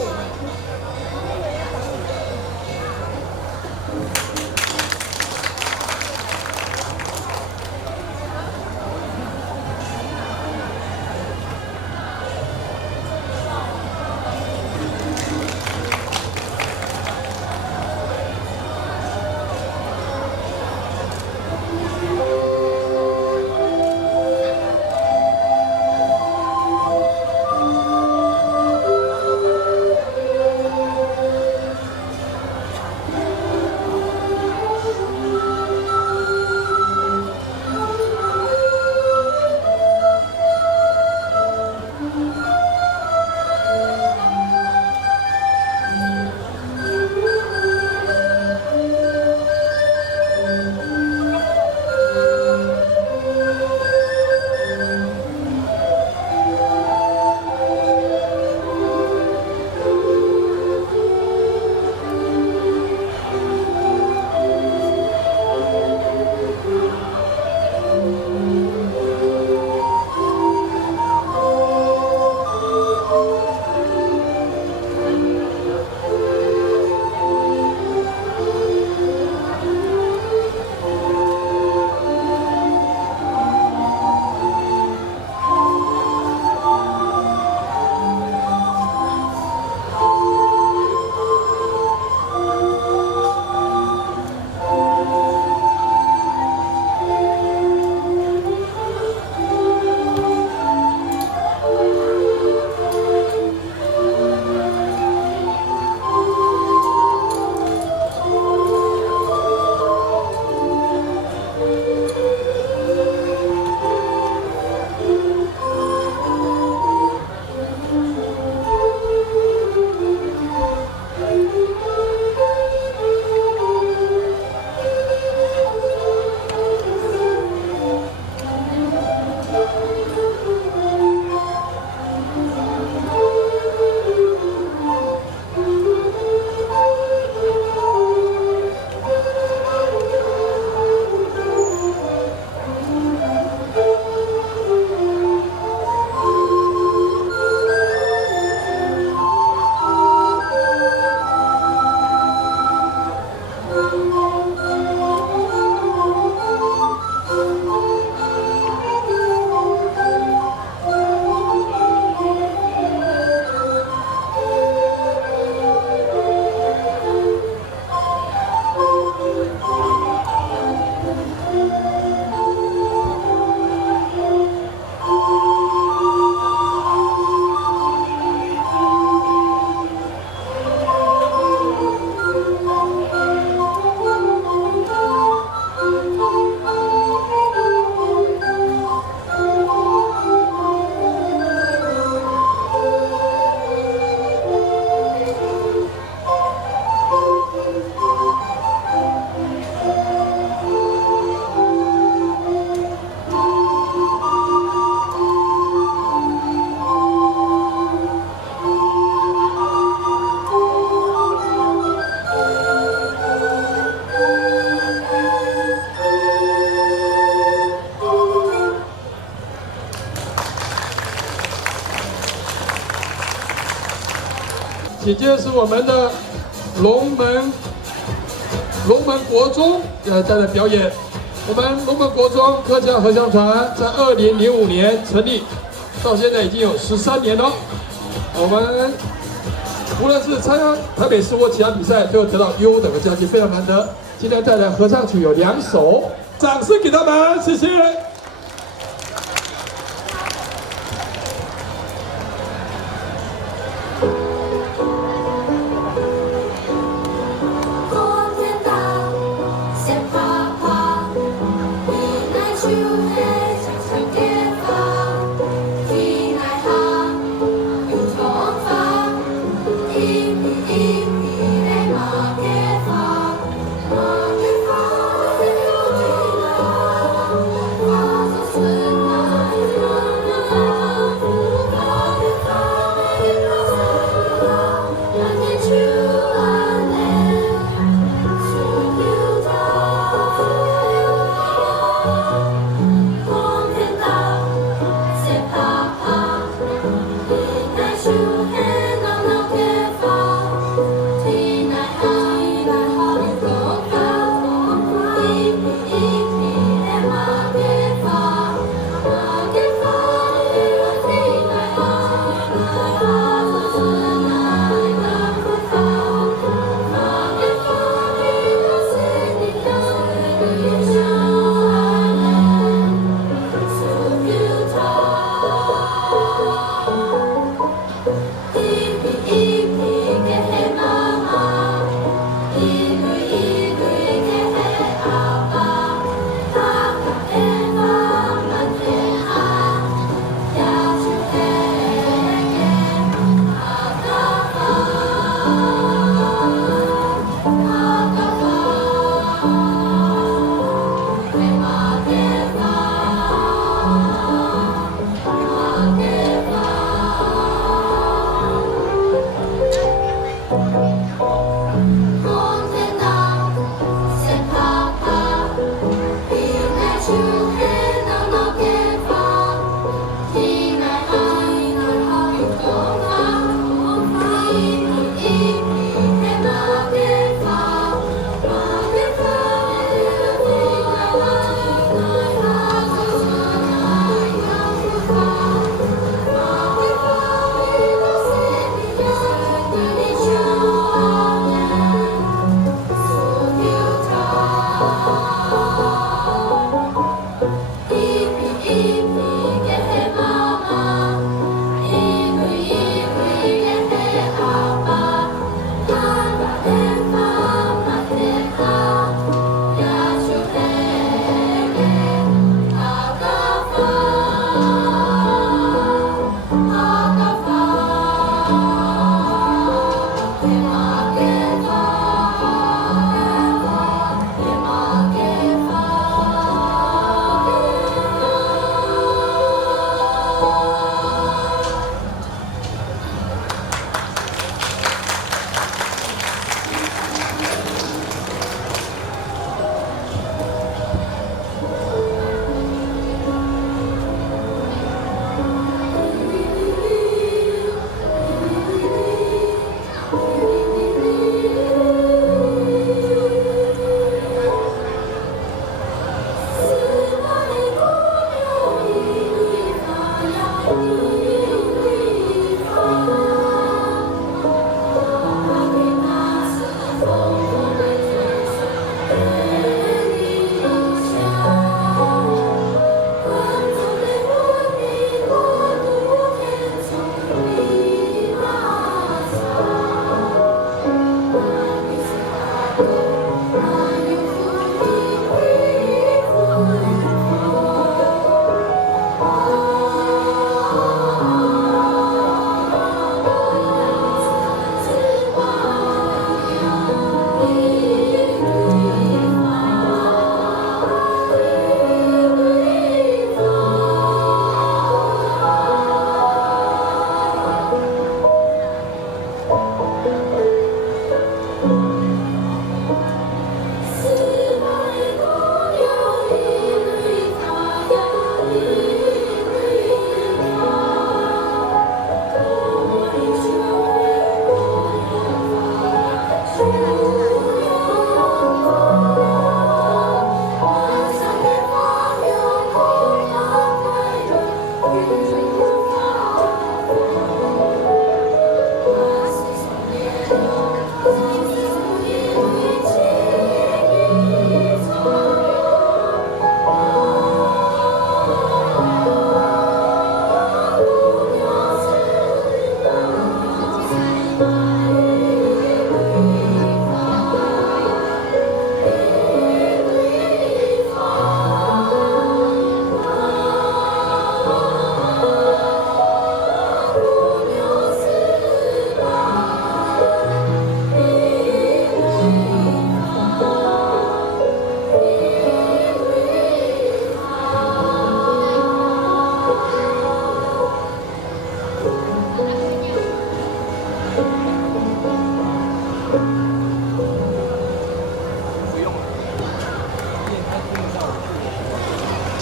紧接着是我们的龙门国中带来表演。我们龙门国中客家合唱团在2005年成立，到现在已经有13年了。我们无论是参加台北市或其他比赛，都有得到优等的佳绩，非常难得。今天带来合唱曲有2首，掌声给他们，谢谢。花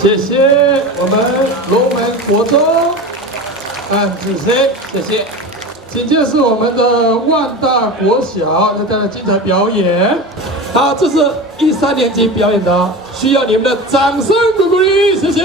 谢谢我们龙门国中安子 C， 谢谢。紧接着是我们的万大国小要带来精彩表演。好，这是13年级表演的哦，需要你们的掌声鼓励，谢谢。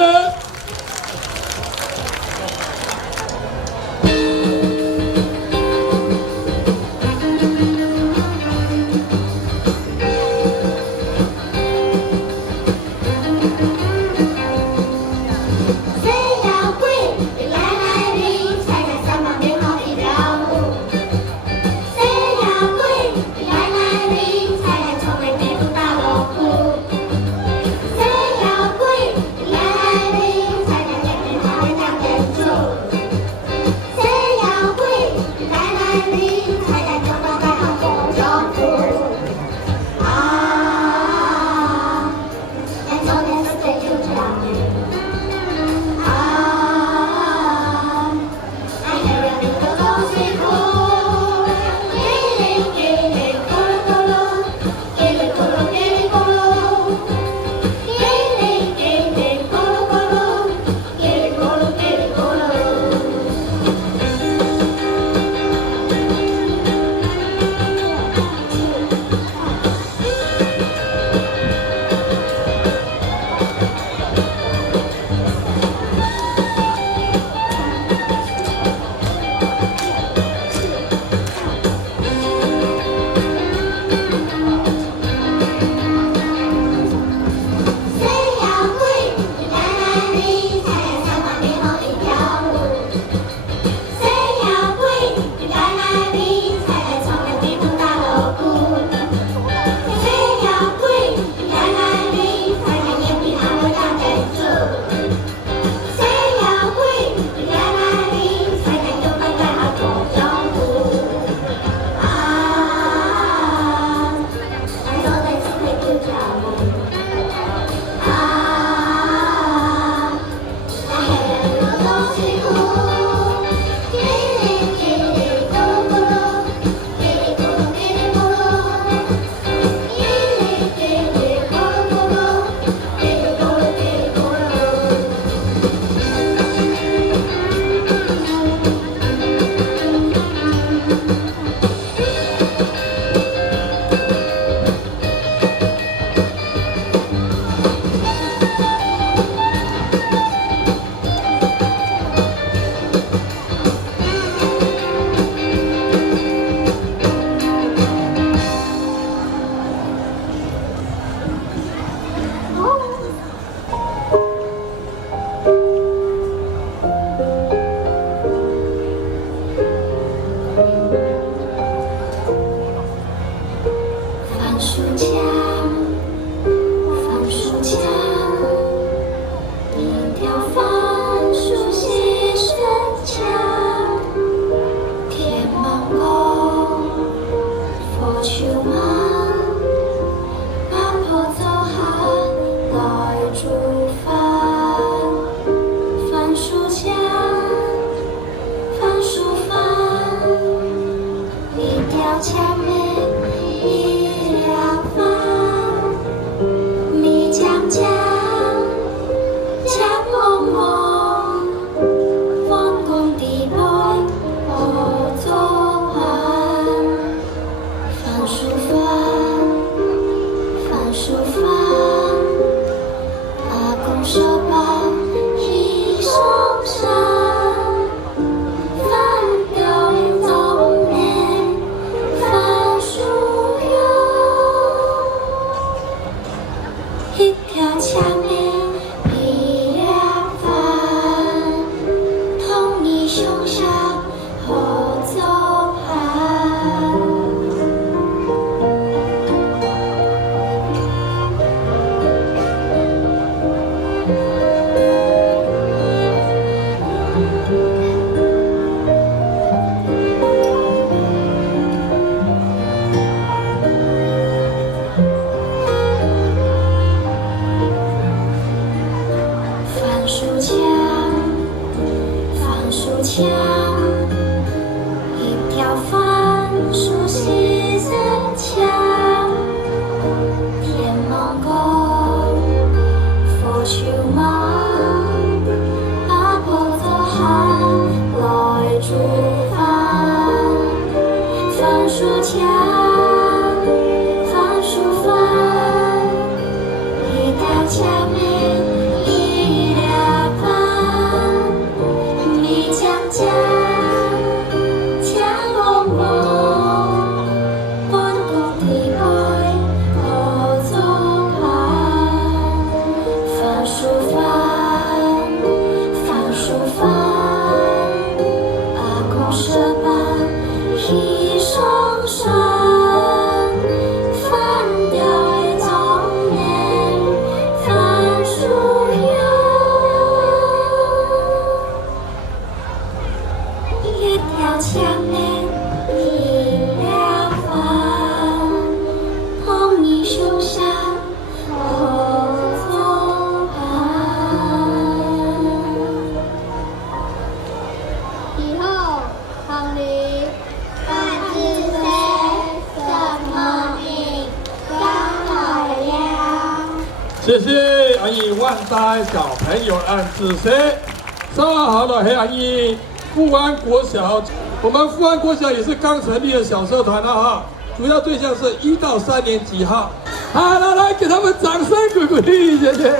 谢谢阿姨，万代小朋友按自谁？上好了，黑阿姨，富安国小，我们富安国小也是刚成立的小社团了哈，主要对象是1到3年级哈。好，来给他们掌声鼓励，谢谢。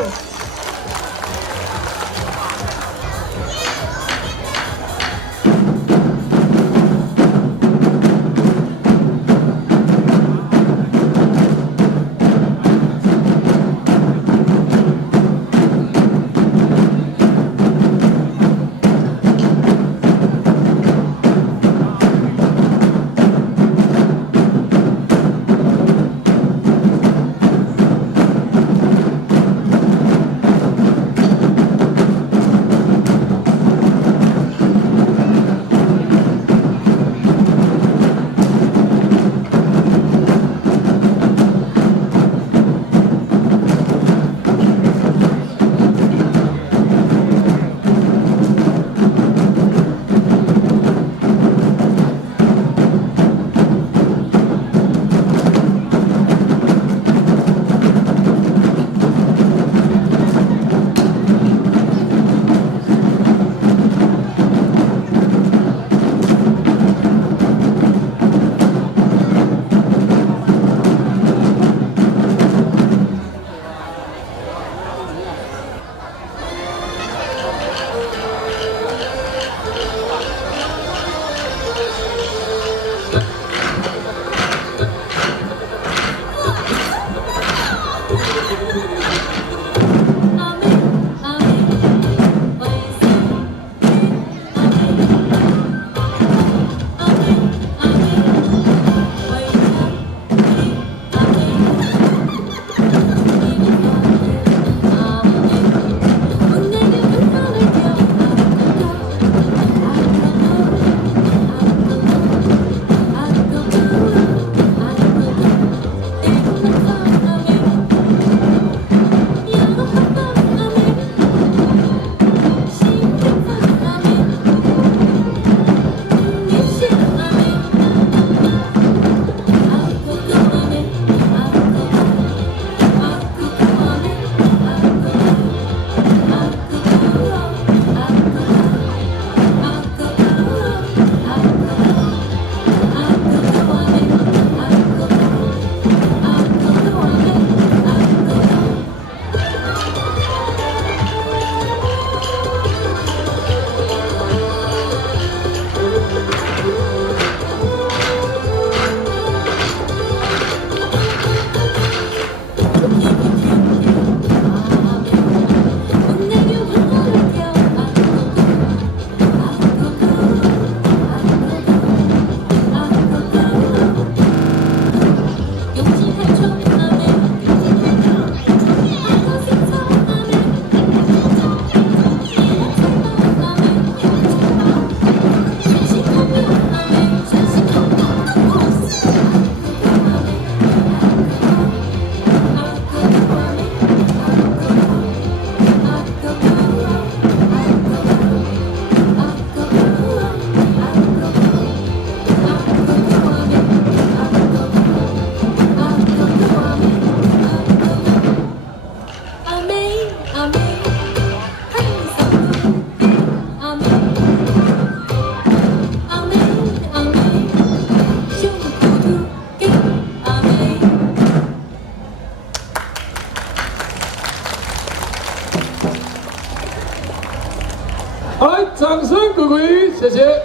好，来，掌声鼓励，谢谢。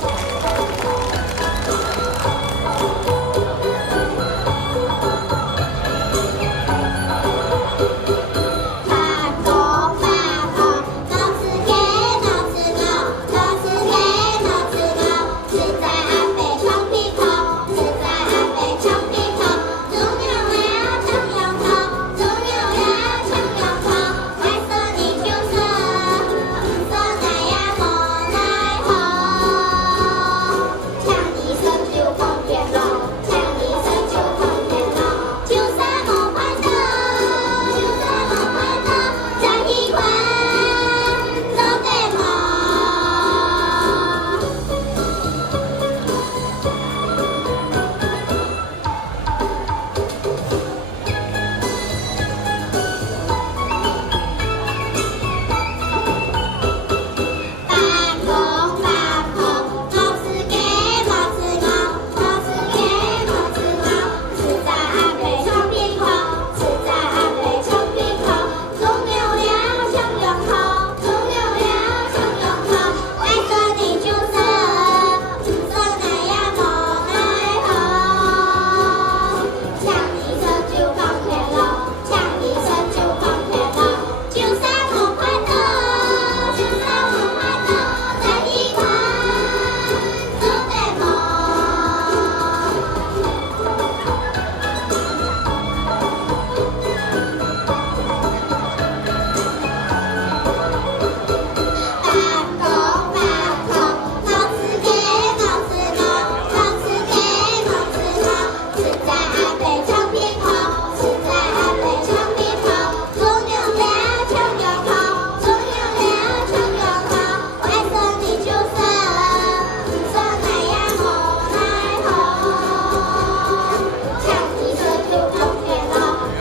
好。阿伯唱片头，实在阿伯唱片头，中央了唱摇头，中央了唱摇头，我爱说你就说，说那样好来好，唱一声就通电了，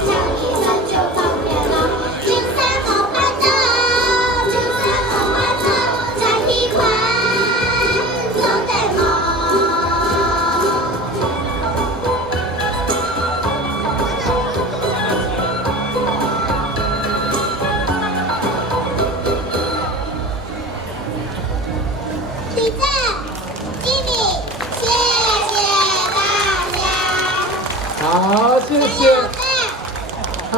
唱一声就通电了，就算我快乐，就算我快乐，在一块都得好。许正、一米，谢谢大家。好，谢谢。加油！哎，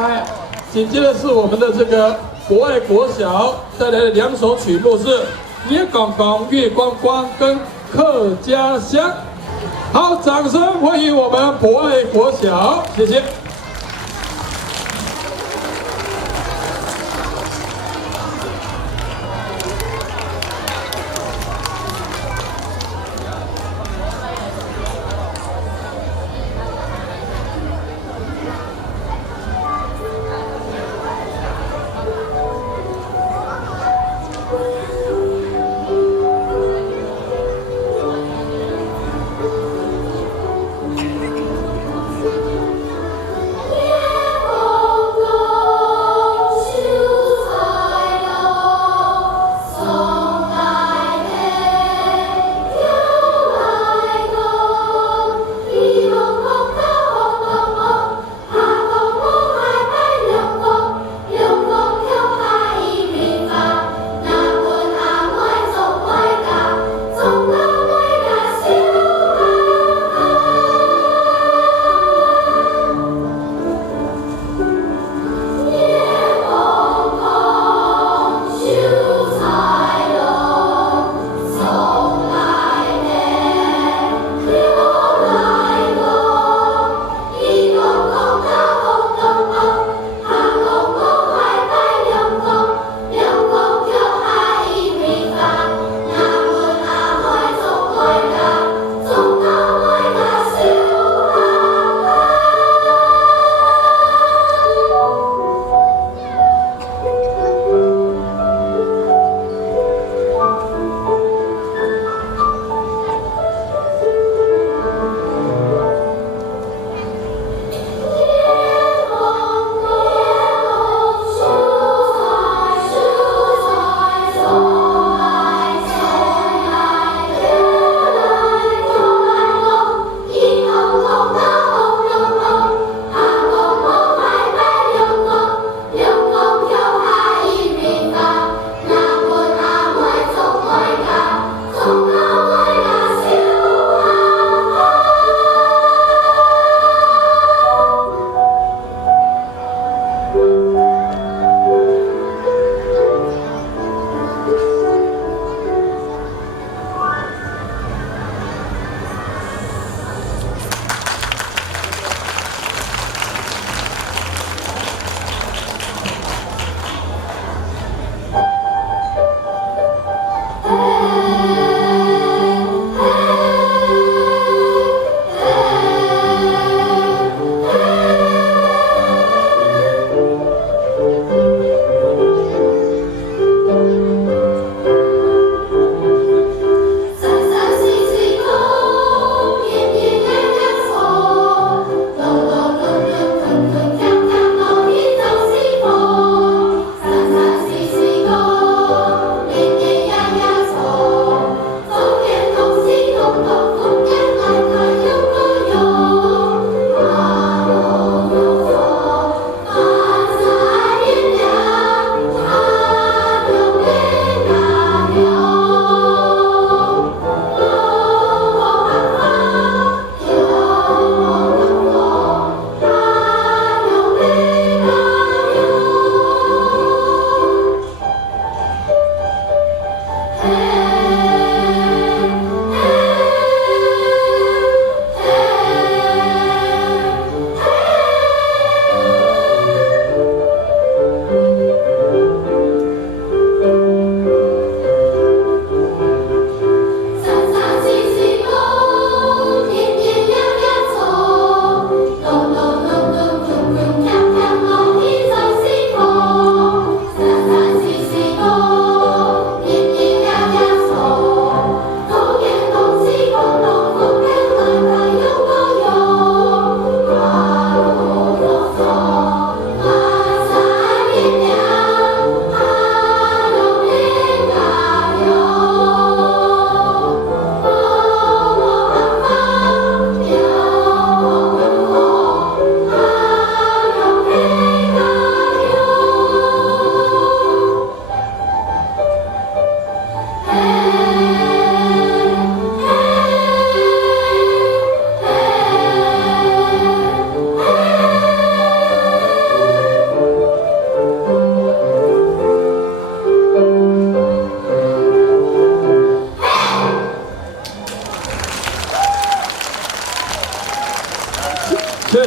紧接着是我们的这个博爱国小带来的2首曲目是《月光光月光光》跟《客家香》。好，掌声欢迎我们博爱国小，谢谢。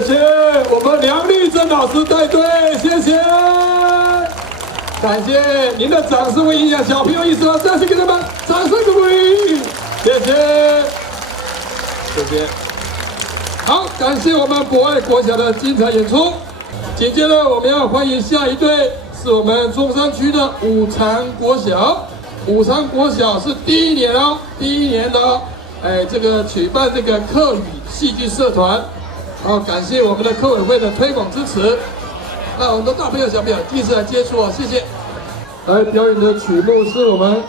谢我们梁丽珍老师带队，谢谢，感谢您的掌声会影响小朋友意识吗？再次给他们掌声鼓励，谢谢，谢谢。好，感谢我们博爱国小的精彩演出。紧接着我们要欢迎下一队，是我们中山区的五常国小。五常国小是第一年哦，的这个举办这个客语戏剧社团。好，感谢我们的客委会的推广支持。那我们的大朋友小朋友第一次来接触哦，谢谢。来表演的曲目是我们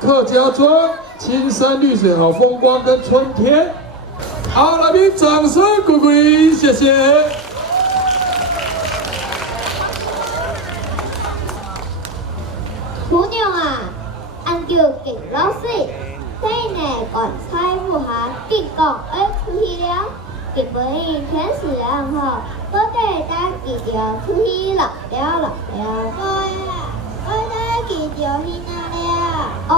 客家庄青山绿水好风光跟春天。好，来宾掌声鼓励，谢谢。姑娘啊，按叫勁老師，細呢趕菜不下，結講愛出去了，結本應天時然後，我哋帶記條出去了。我帶記條去哪了？哦，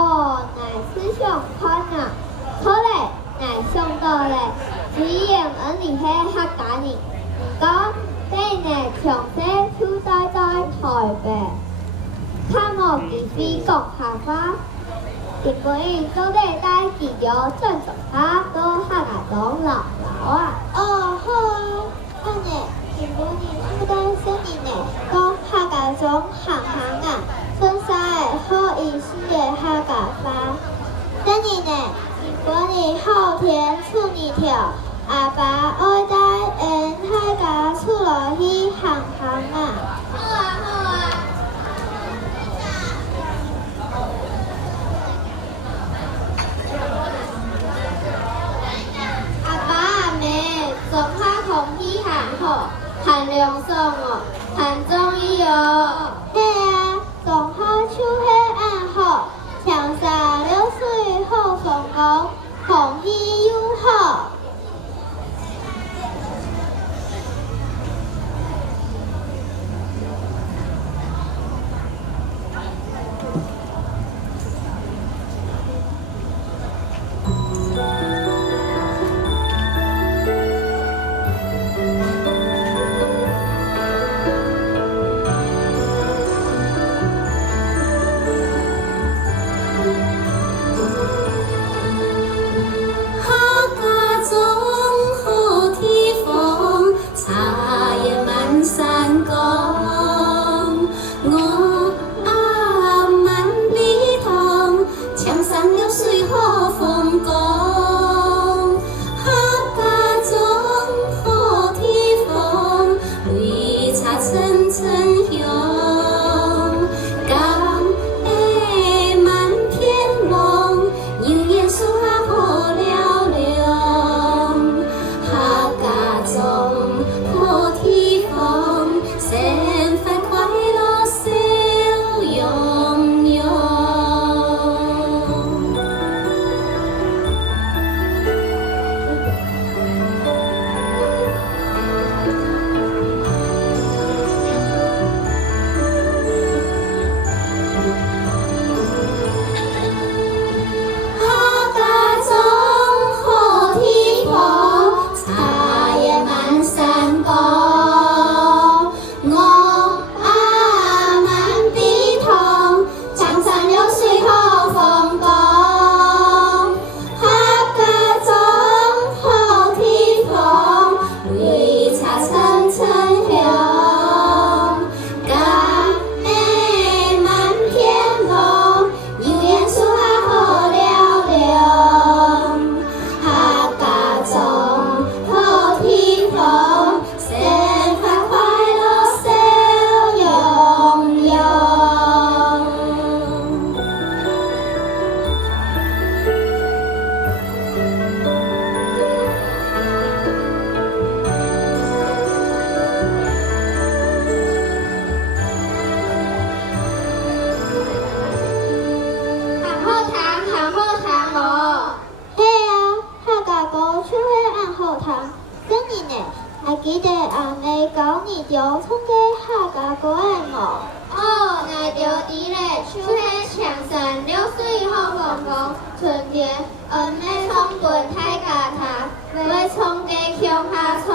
乃是上看啊，好嘞，乃上到嘞，只言恩你係客家人，唔講，細呢從細出在台北。他們並非講客家，結本都得帶記條正宗下到客家莊老啊。哦，好啊，安呢，結本出在新年呢，講客家莊行啊，分晒好意思的客家話。新年呢，結本後天出年條，阿爸愛帶客家出來去行啊。好啊。總下空氣很好，很涼爽哦，很中意哦。係啊，總下秋氣很好，長沙流水好風光，空氣又好。还記得阿妹講你條衝嘅客家歌麼？哦，那條啲咧，就是長山流水好風光，春天阿妹衝本太家他，為衝嘅鄉下衝。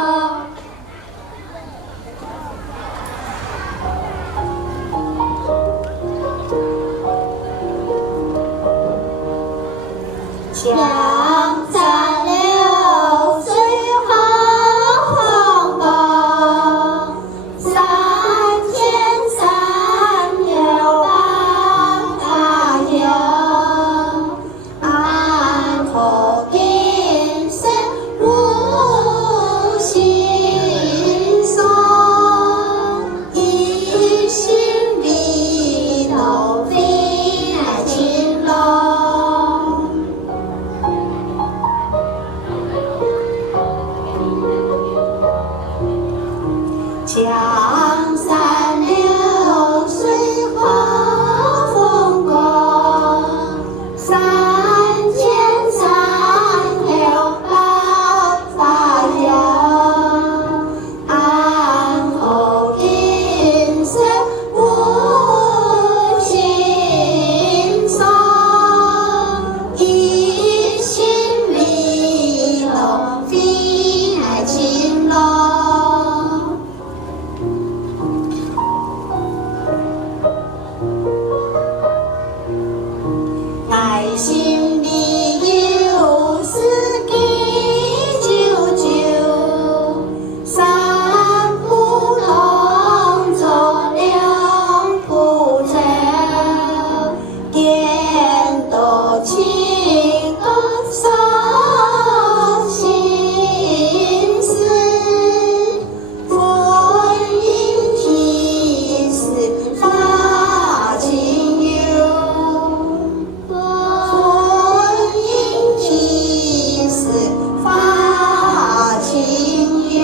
江山流水花风光，山前山后百花香，安好今生无心伤，一心迷路飞来情郎。内心里有思念久久，三不同做两不成，颠倒情歌伤心事，婚姻提示发情忧。婚姻提示发情忧。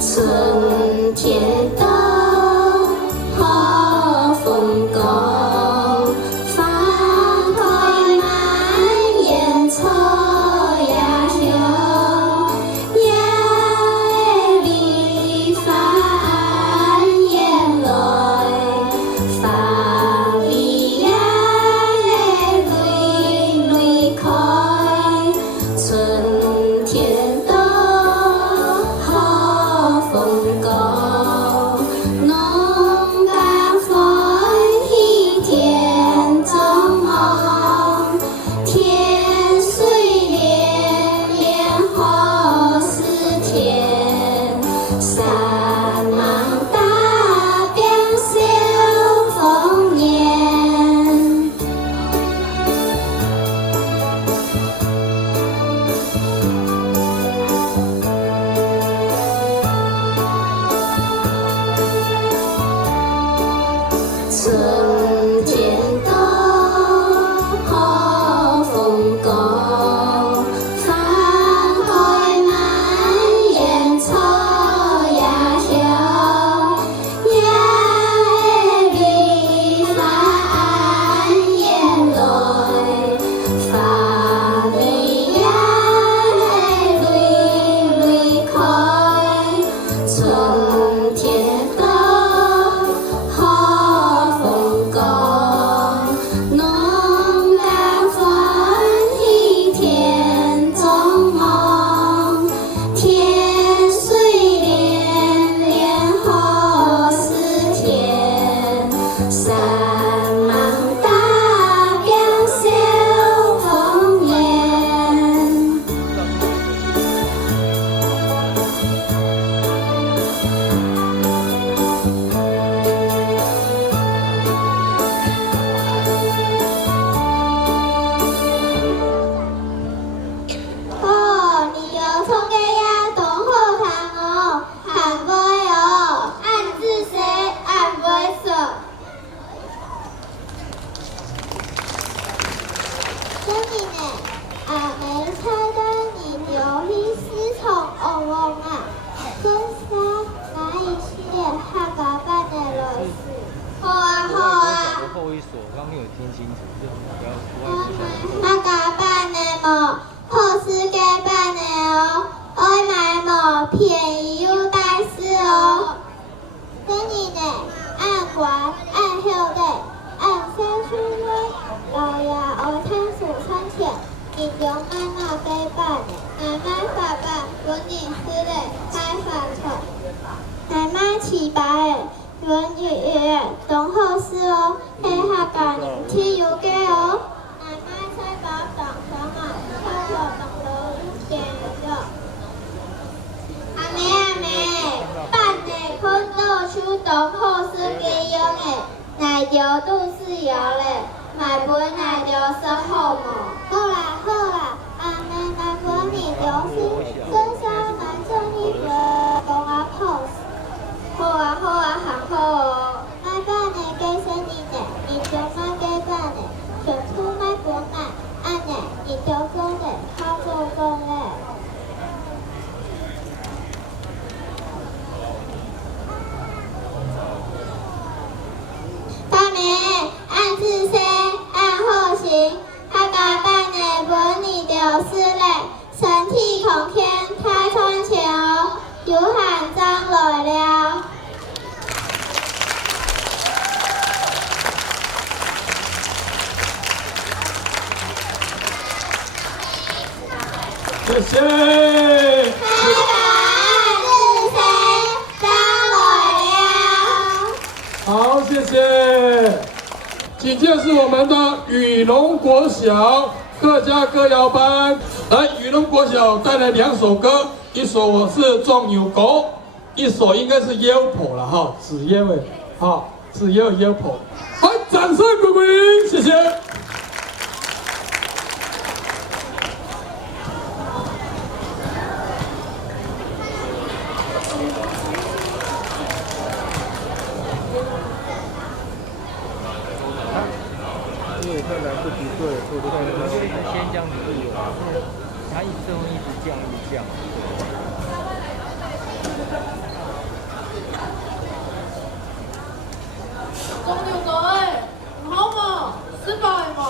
春天到，好风光，花开满园草呀香，夜里繁燕来，花里呀蕊蕊开，春天到。好风光，农家欢喜田中忙，天水连连好似天，山忙大边小丰年。春天到，好风光，花开满园草呀香，夜里繁燕来，花里呀蕊蕊开，春天到。好风光，农家欢喜田中忙，天水连连好似天，山忙大边小丰年。哦，你有送给呀，同好看哦，看不哦，暗自谁暗不说。真的呢，没猜到你有一丝从欧翁啊，真是哪一些他搞办的了事？好啊好啊，后一所刚没有听清楚，就不要不爱他假扮的么，好事假扮的哦，爱买么便宜又大事哦。真的呢，按管按后的，按三出温，老爷爱探数穿钱，你用妈妈背办的，奶奶爸爸文你师的开发出，奶奶起白的。文语董后事哦，黑下家人去游街哦。奶奶猜宝董什么？看我董楼一点了。阿妹，办的昆豆出董后事给用的，奶油都是有嘞，买奶本来就生好嘛。好啦好啦，安尼咱本年就是生肖男生一个，讲啊好。好啊好啊，行好哦。买办的加生日呢，你就买加办的，上厝买本啊，安尼你就讲的好做讲嘞。大妹，按字写，按后行，他家办的本年就是嘞，身体空天太穿球，有汗脏来了。谢谢。好，谢谢。紧接着是我们的雨龙国小客家歌谣班，来，雨龙国小带来2首歌，一首我是种牛狗，一首应该是腰婆了哈，子腰诶，好，子腰腰婆，好，掌声鼓励，谢谢。因为我看来不及对，我都看他先降低了，他一直一直降，一直降。种牛狗诶，唔好嘛，失败嘛。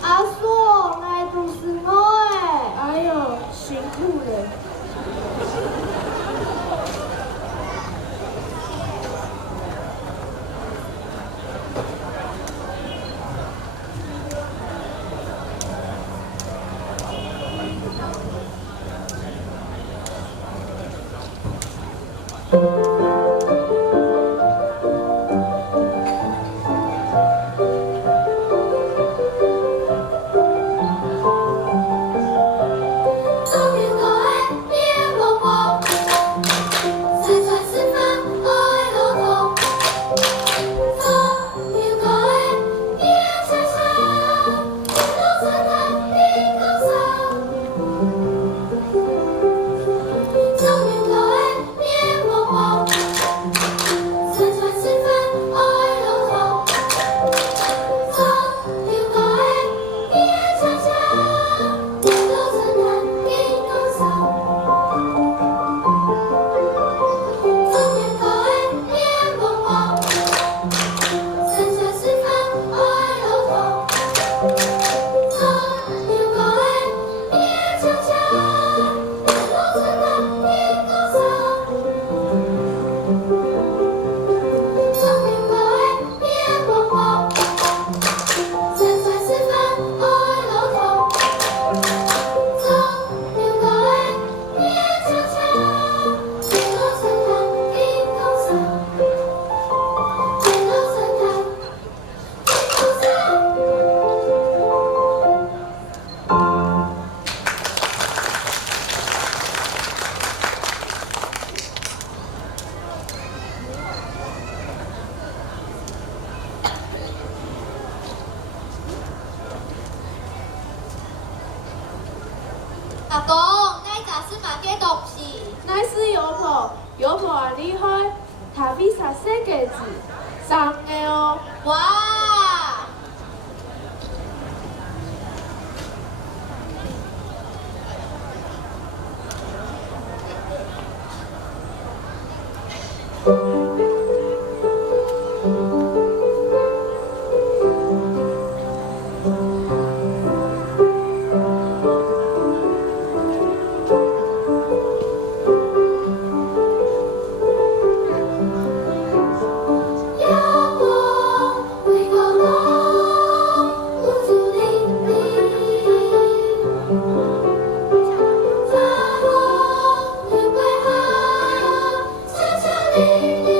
阿叔，来就是我诶，哎呦，辛苦了。阿公，那咋是买给东西？那是油婆，油婆啊厉害，他比啥写个字，3个哦。哇！你。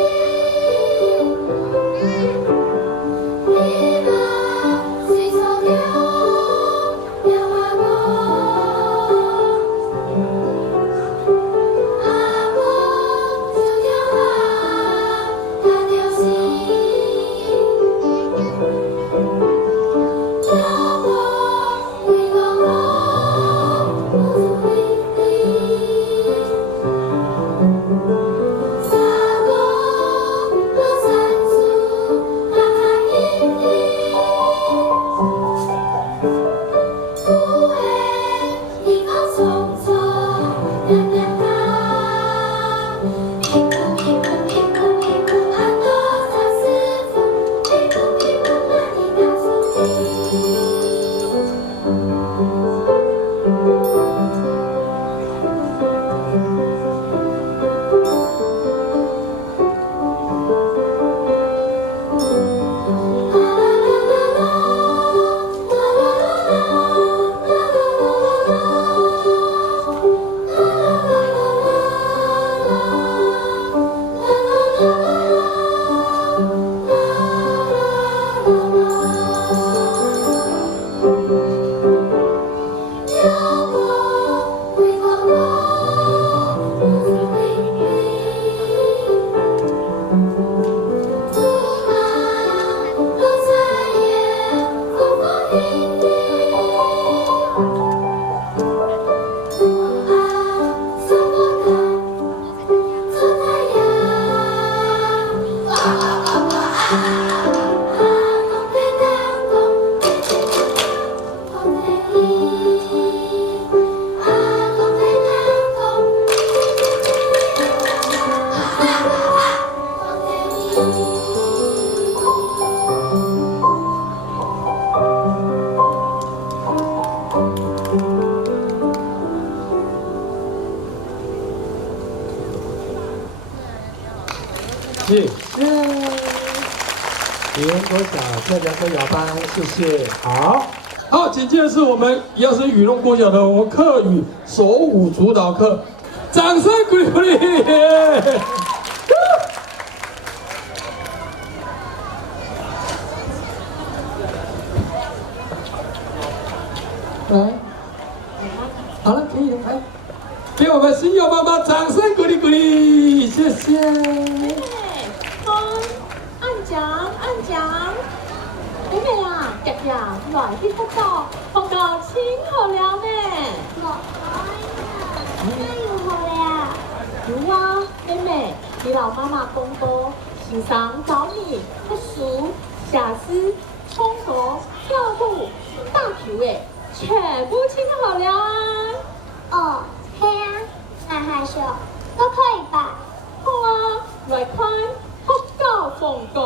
谢谢。云国小客家歌谣班，谢谢。好，好，紧接着是我们一样是雨龙国小的我们客语手舞足蹈课，掌声鼓励鼓励。来，好了，可以了，来，给我们新友妈妈掌声鼓励鼓励，谢谢。按奖按奖，妹妹啊，日日來去福島，福島清好了呢。那有好呀？有啊，妹妹，你老妈妈公公时常找你读书、写詩、冲头、跳舞、打球诶，全部清好了啊。哦，嘿啊，那害羞，都可以吧？好啊，來看福島鳳宮。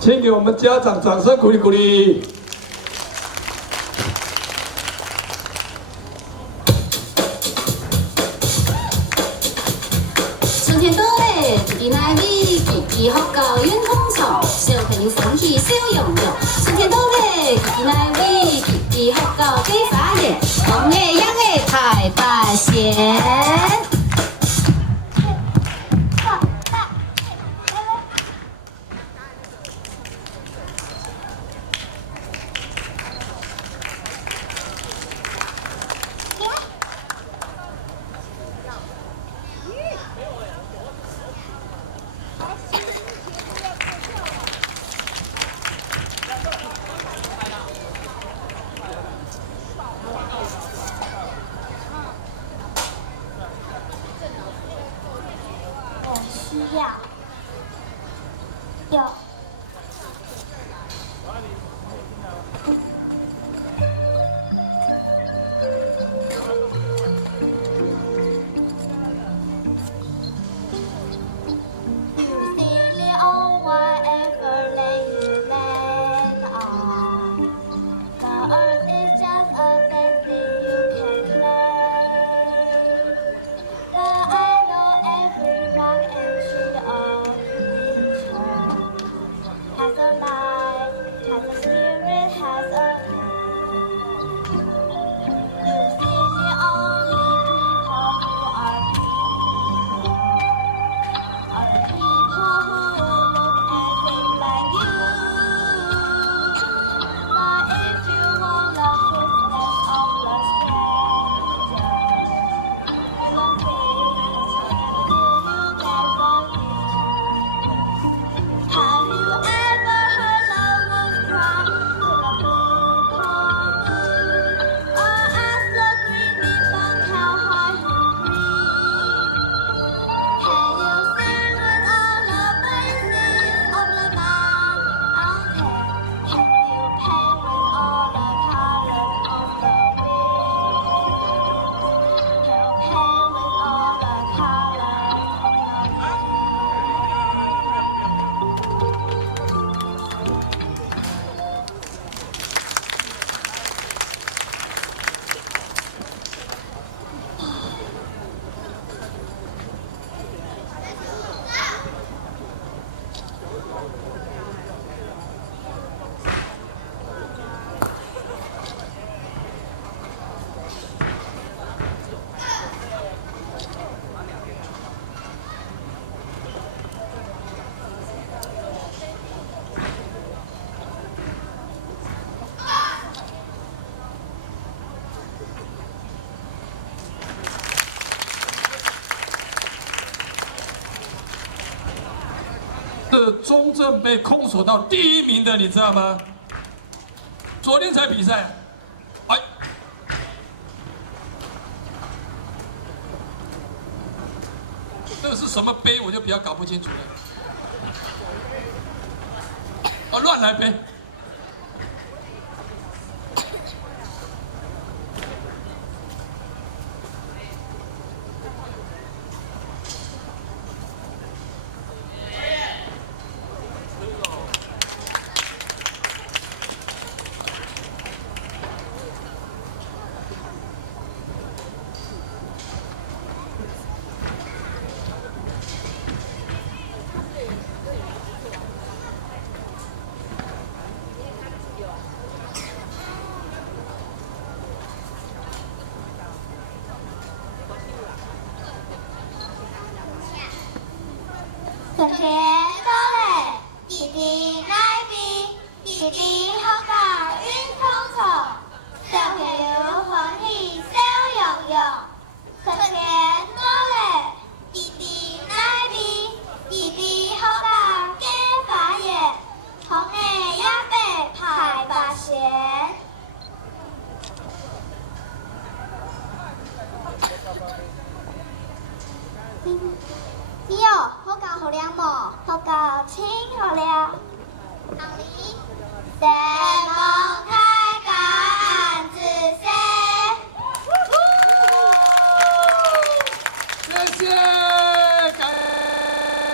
请给我们家长掌声鼓励鼓励。春天到嘞，弟弟奶奶弟弟學教遠通藏，小朋友歡喜笑容容。春天到嘞，弟弟奶奶弟弟學教幾花嘢，紅嘅秧嘅太白線。需要有。是中正被空手道第1名的，你知道吗？昨天才比赛，哎，这个是什么杯，我就比较搞不清楚了。哦，乱来杯。春天到了，弟弟来比，弟弟好高运匆匆，小朋友欢喜笑容容。春天到了，弟弟来比，弟弟好高结发叶，红的也白排八仙。你哦，好高好亮么？好高清好亮。阿里，山盟开高安子山。谢谢。